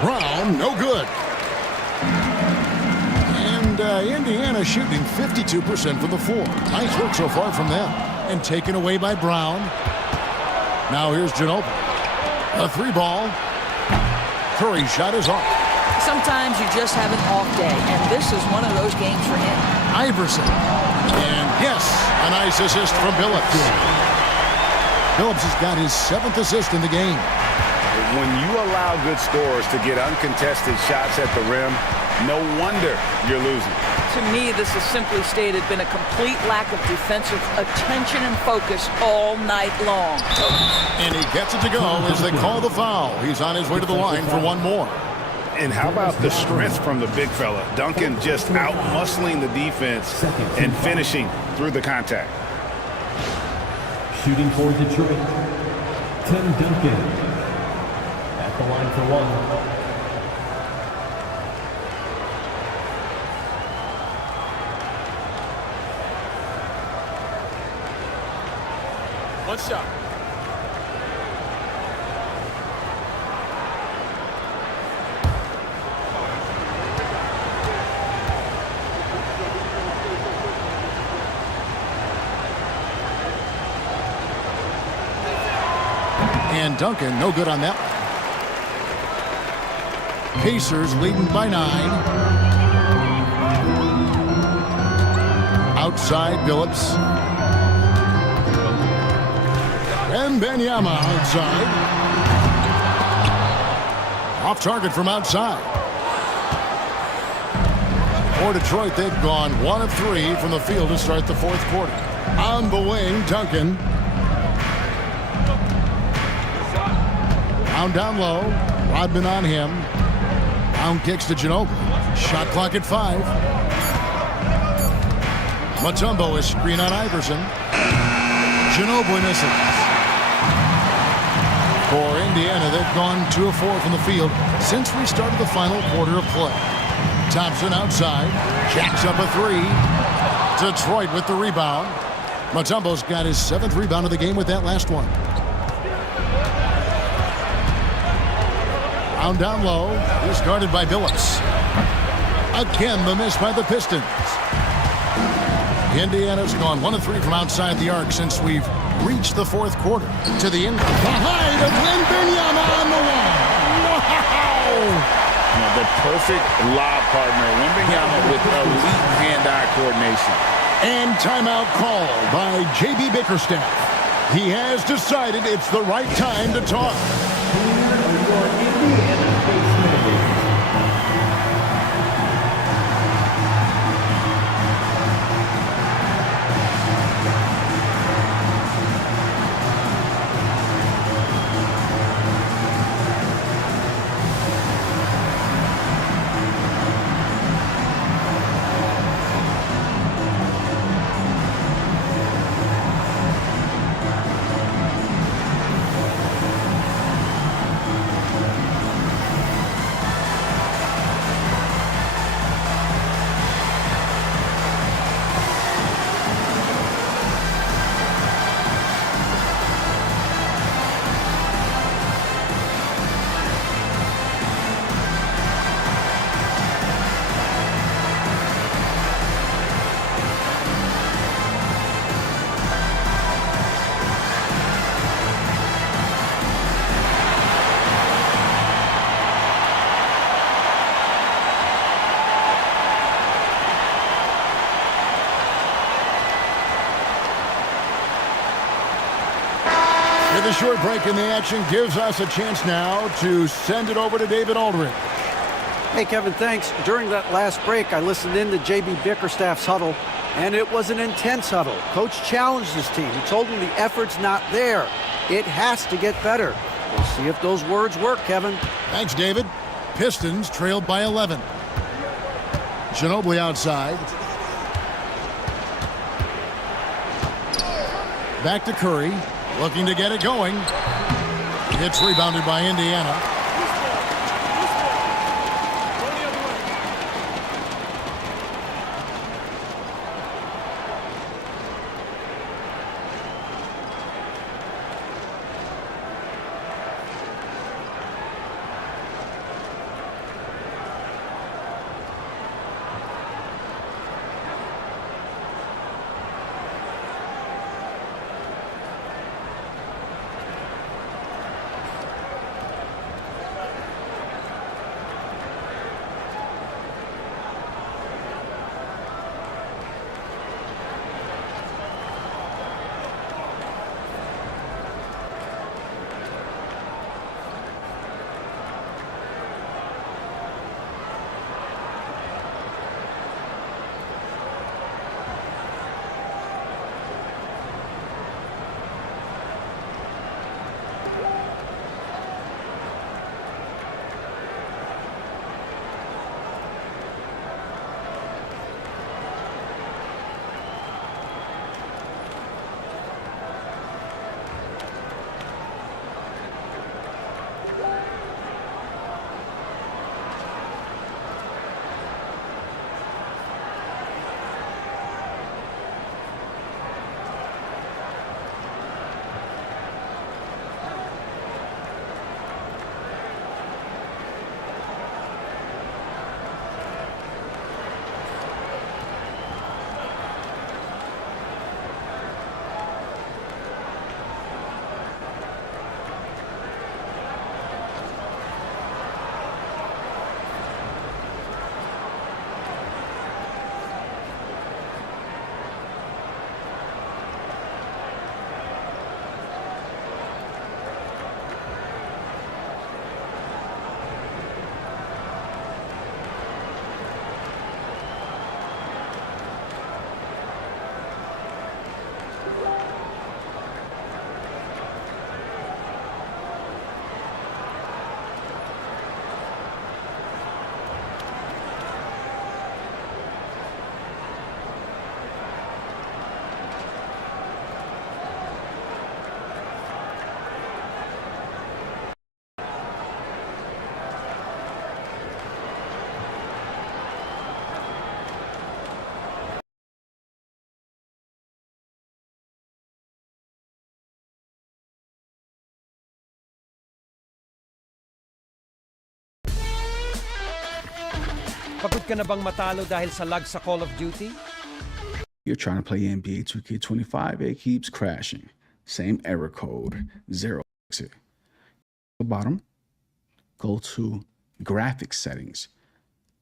Brown, no good. And Indiana shooting 52% from the floor. Nice work so far from them. And taken away by Brown. Now here's Ginobili. A 3-ball. Curry shot is off. Sometimes you just have an off day, and this is one of those games for him. Iverson. And yes, a nice assist from Billups. Billups has got his 7th assist in the game. When you allow good scorers to get uncontested shots at the rim, no wonder you're losing. To me, this has simply stated been a complete lack of defensive attention and focus all night long. And he gets it to go as they call the foul. He's on his way to the line for one more. And how about the strength from the big fella? Duncan just out-muscling the defense and finishing through the contact. Shooting for Detroit, Tim Duncan at the line for 1. One shot. And Duncan, no good on that one. Pacers leading by 9. Outside Billups. Wembanyama outside. Off target from outside. For Detroit, they've gone 1 of 3 from the field to start the 4th quarter. On the wing, Duncan. Down low. Rodman on him. Brown kicks to Ginobili. Shot clock at 5. Mutombo is screen on Iverson. Ginobili misses. For Indiana, they've gone 2 of 4 from the field since we started the final quarter of play. Thompson outside. Jacks up a 3. Detroit with the rebound. Mutombo's got his 7th rebound of the game with that last one. Down low. He's guarded by Billups. Again, the miss by the Pistons. Indiana's gone 1 of 3 from outside the arc since we've reached the 4th quarter. To the end. The height of Wembanyama on the wall. Wow! The perfect lob partner. Wembanyama with elite hand-eye coordination. And timeout called by J.B. Bickerstaff. He has decided it's the right time to talk. The short break in the action gives us a chance now to send it over to David Aldridge. Hey, Kevin, thanks. During that last break, I listened in to J.B. Bickerstaff's huddle. And it was an intense huddle. Coach challenged his team. He told them the effort's not there. It has to get better. We'll see if those words work, Kevin. Thanks, David. Pistons trailed by 11. Ginobili outside. Back to Curry, looking to get it going. It's rebounded by Indiana. Pagod ka na bang matalo dahil sa lag sa Call of Duty? You're trying to play NBA 2K25, it keeps crashing. Same error code, 0. At the bottom, go to graphics settings,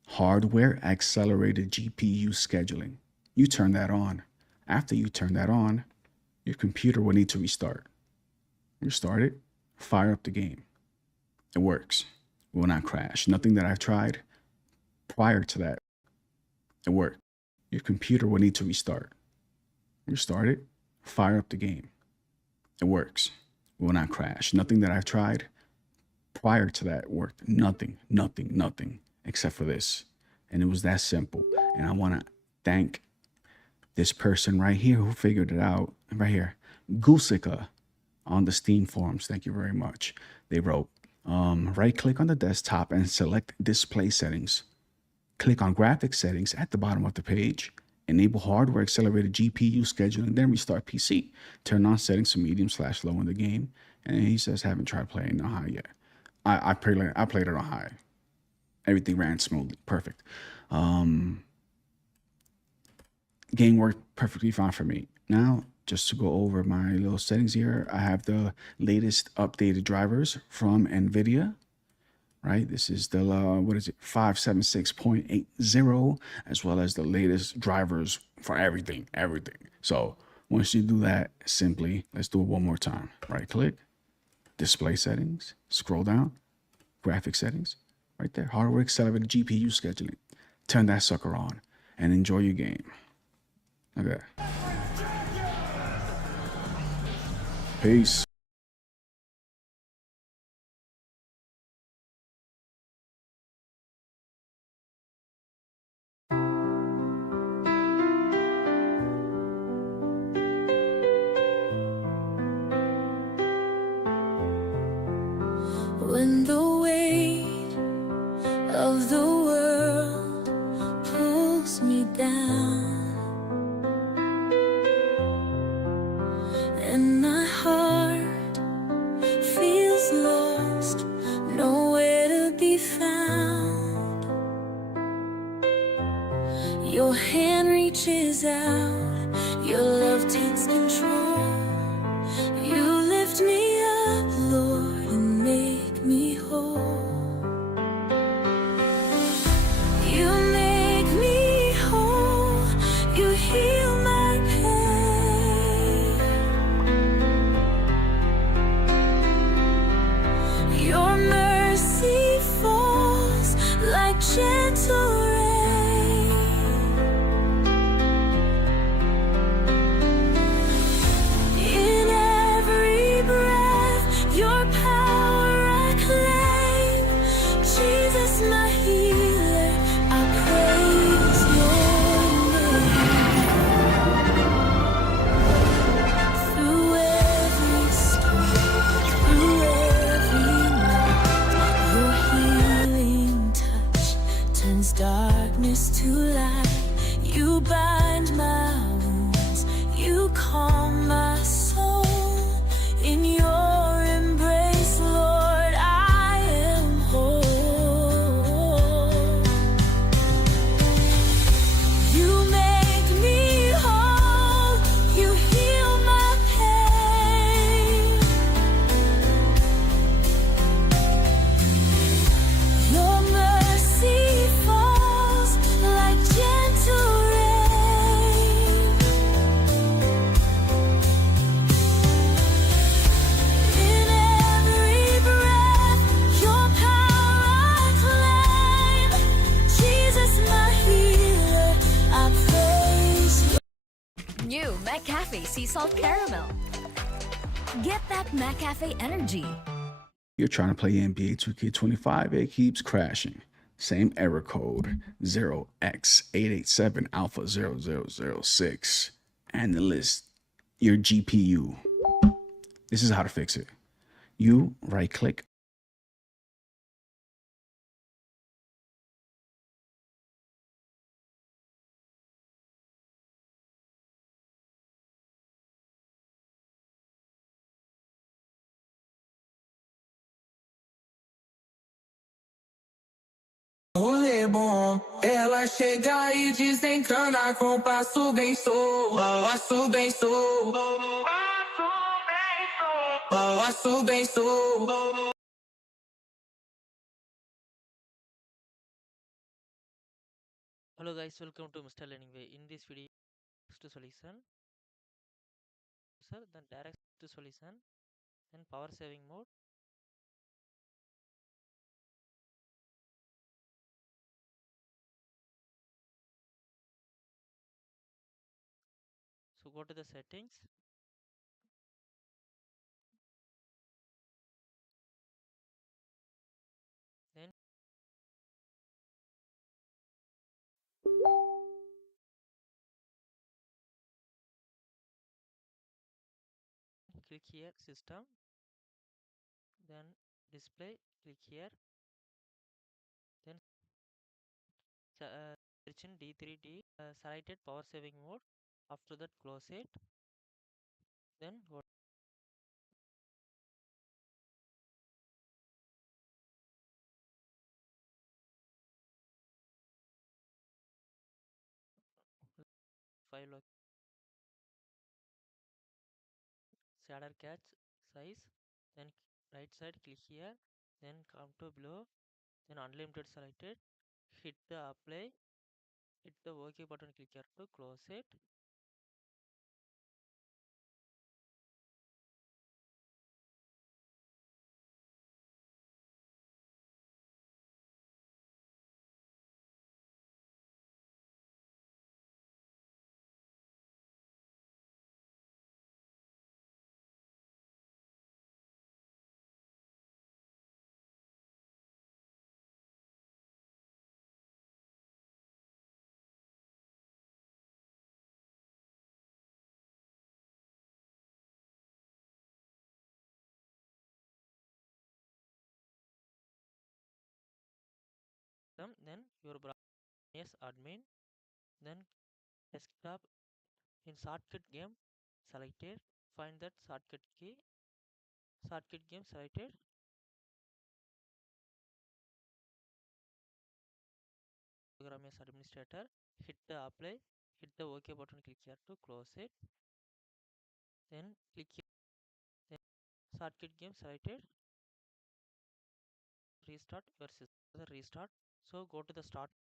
hardware accelerated GPU scheduling. You turn that on. After you turn that on, your computer will need to restart. Restart it, fire up the game. It works. It will not crash. Nothing that I've tried prior to that, it worked. Your computer will need to restart. Restart it, fire up the game. It works. It will not crash. Nothing that I've tried prior to that worked. Nothing, except for this. And it was that simple. And I want to thank this person right here who figured it out. Right here, Gusika on the Steam forums. Thank you very much. They wrote, right-click on the desktop and select display settings. Click on graphics settings at the bottom of the page. Enable hardware accelerated GPU scheduling, then restart PC. Turn on settings to medium/low in the game. And he says, haven't tried playing on high yet. I played it on high. Everything ran smoothly. Perfect. Game worked perfectly fine for me. Now, just to go over my little settings here, I have the latest updated drivers from NVIDIA. Right, this is the 576.80, as well as the latest drivers for everything. So once you do that, simply let's do it one more time. Right click, display settings, scroll down, graphic settings, right there, hardware accelerated GPU scheduling. Turn that sucker on and enjoy your game. Okay. Peace. When the weight of the world pulls me down and my heart feels lost, nowhere to be found, your hand reaches out, your love takes control. You lift me up, Lord, and make me whole. You make me whole, you heal my pain. Your mercy falls like gentle rain. In every breath, your power I claim. Jesus, my healer, I praise your name. Through every storm, through every night, your healing touch turns darkness to light. You bind my wounds, you calm my soul. In your embrace, Lord, I am whole. You make me whole, you heal my pain. Your mercy falls like gentle rain. In every breath, your power I claim. Jesus, my healer, I praise your New McCafe Sea Salt Caramel. Get that McCafe energy. You're trying to play NBA 2K25, it keeps crashing. Same error code 0x887 alpha 0006. And the list, your GPU. This is how to fix it. You right click. Rolê bom, ela chega e desencana com passo bem sou, passo bem sou, passo bem sou. Hello guys, welcome to Mr. Learning Way. In this video, to solution, then direct to solution, then power saving mode. So go to the settings, then click here system, then display, click here, then search in D3D, selected power saving mode. After that close it, then go file shader catch size, then right side click here, then come to below, then unlimited selected, hit the apply, hit the OK button, click here to close it. then your browser is admin, then desktop in shortcut game selected, find that shortcut key, shortcut game selected, program as administrator, hit the apply, hit the OK button, click here to close it, then click here, then shortcut game selected, restart your system, restart, so go to the start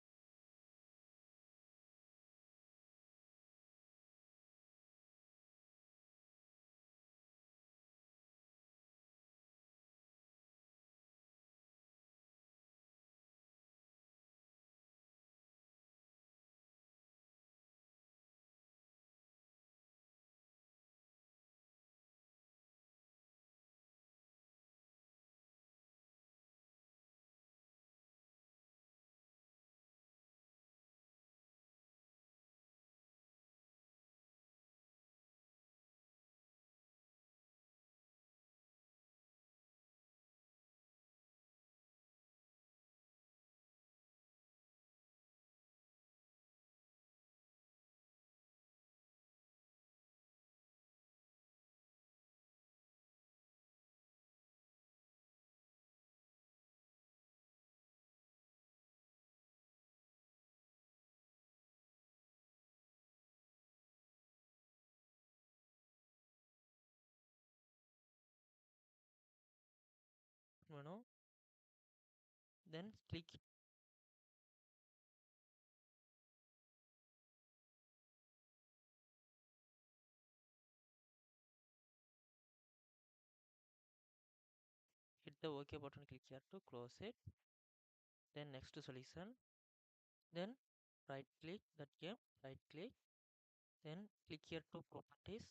menu, then click hit the OK button, click here to close it, then next to solution, then right click that game, right click, then click here to properties,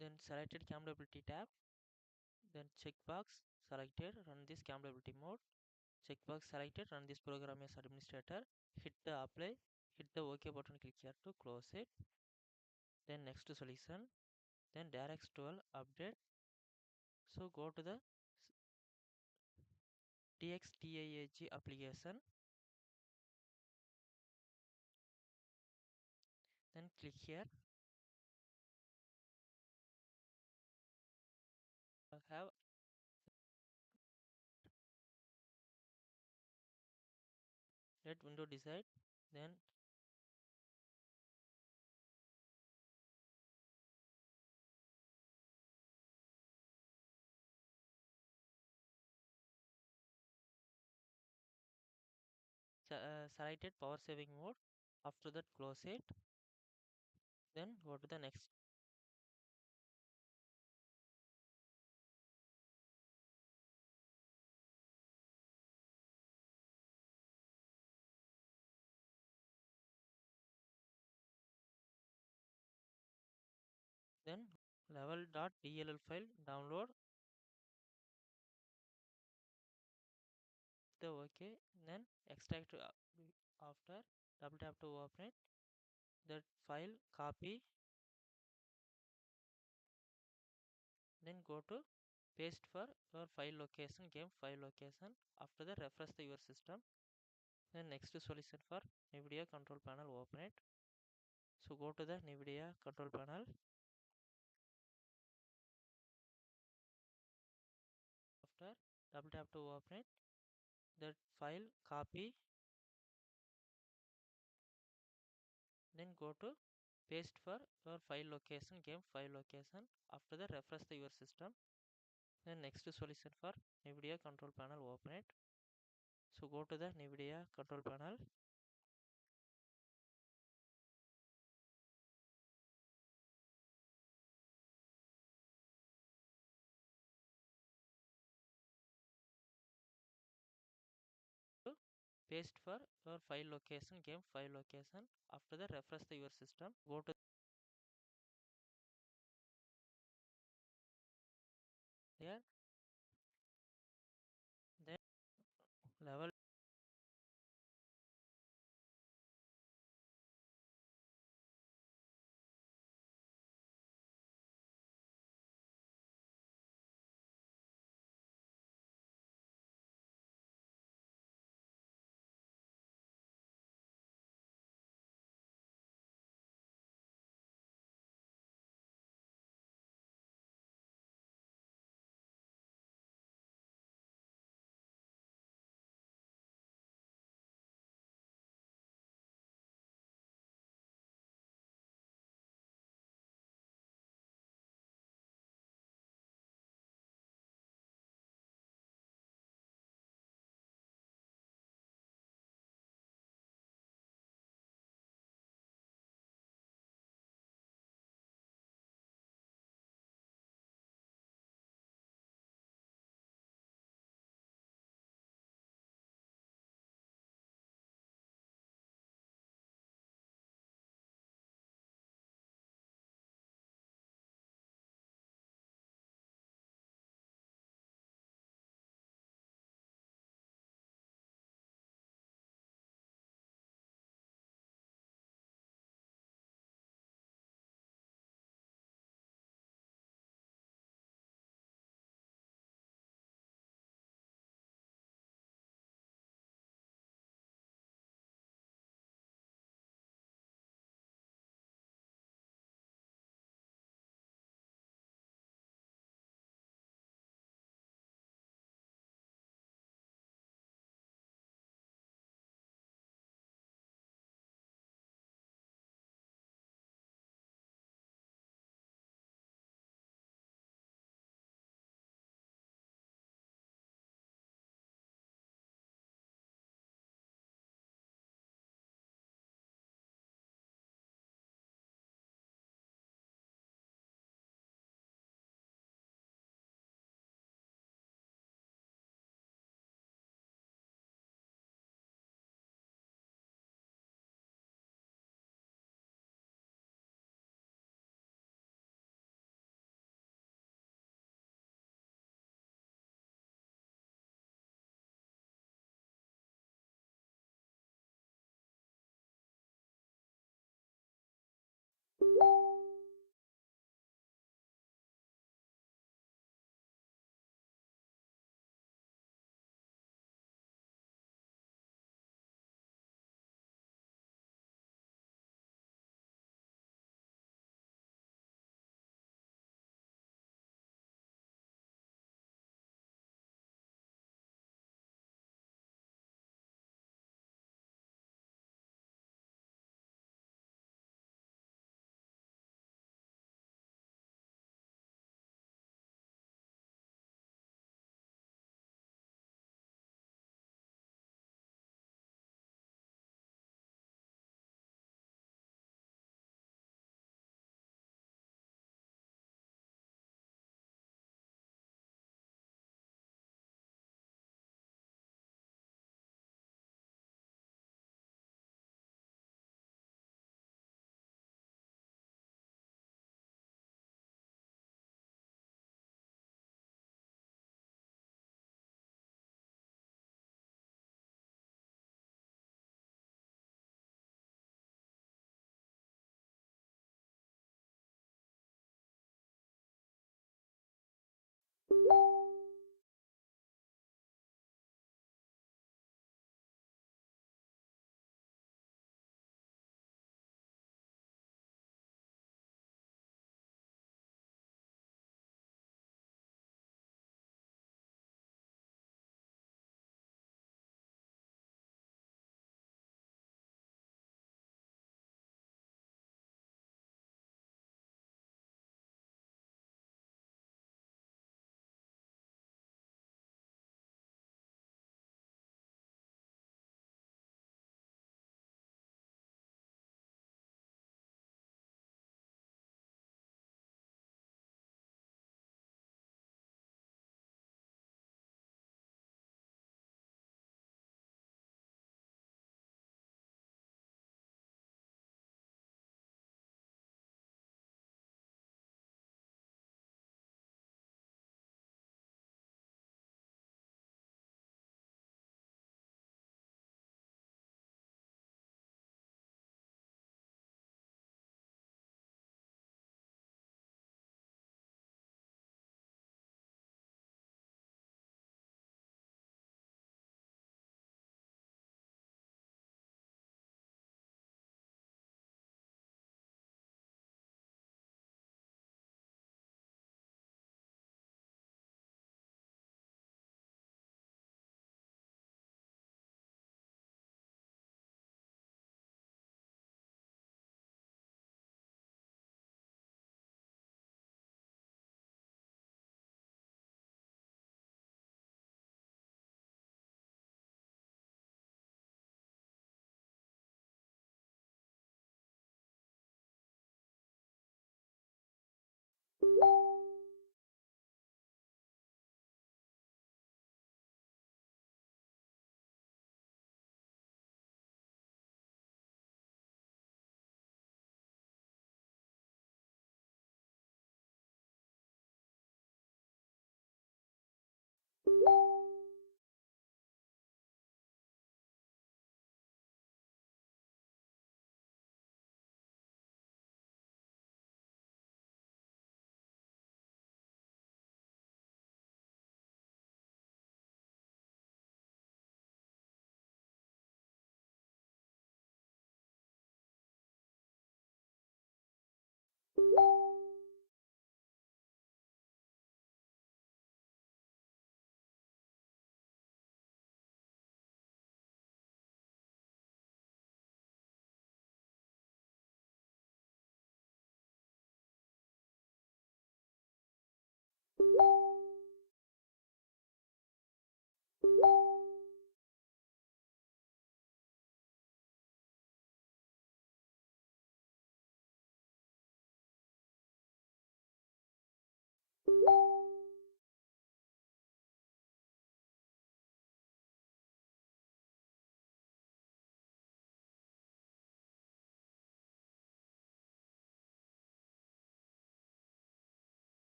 then selected compatibility tab, then checkbox selected, run this compatibility mode, checkbox selected, run this program as administrator, hit the apply, hit the OK button, click here to close it, then next to solution, then direct 12 update, so go to the DXTAAG application, then click here, have let window decide, then selected power saving mode, after that close it, then go to the next, then level.dll file download, the OK, then extract after double tap to open it, that file copy, then go to paste for your file location, game file location, after that refresh your system, then next solution for NVIDIA control panel, open it, so go to the NVIDIA control panel, after double tap to open it, that file copy, then go to paste for your file location, game file location, after that refresh your system, then next solution for NVIDIA control panel, open it, so go to the NVIDIA control panel, paste for your file location, game file location, after that refresh your system, go to there, then level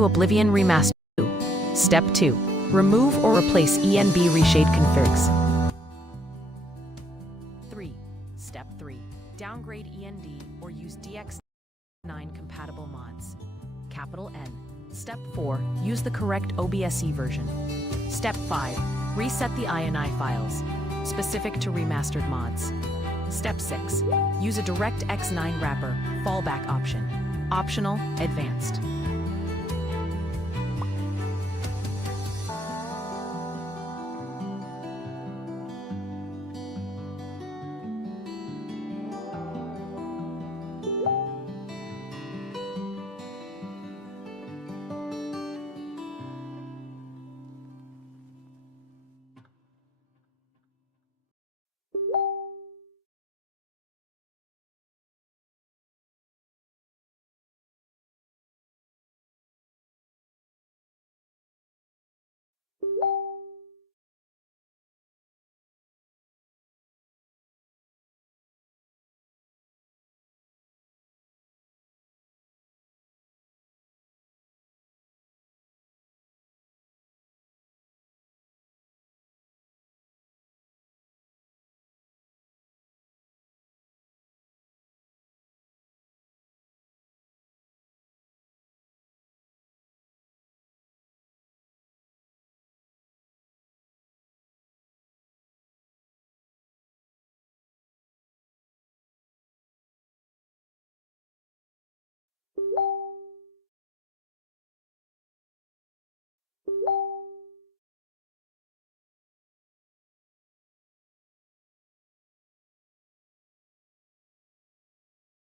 to Oblivion Remaster 2. Step 2. Remove or replace ENB reshade configs. 3. Step 3. Downgrade END or use DX9 compatible mods. Capital N. Step 4. Use the correct OBSE version. Step 5. Reset the INI files, specific to remastered mods. Step 6. Use a DirectX 9 wrapper, fallback option. Optional, advanced.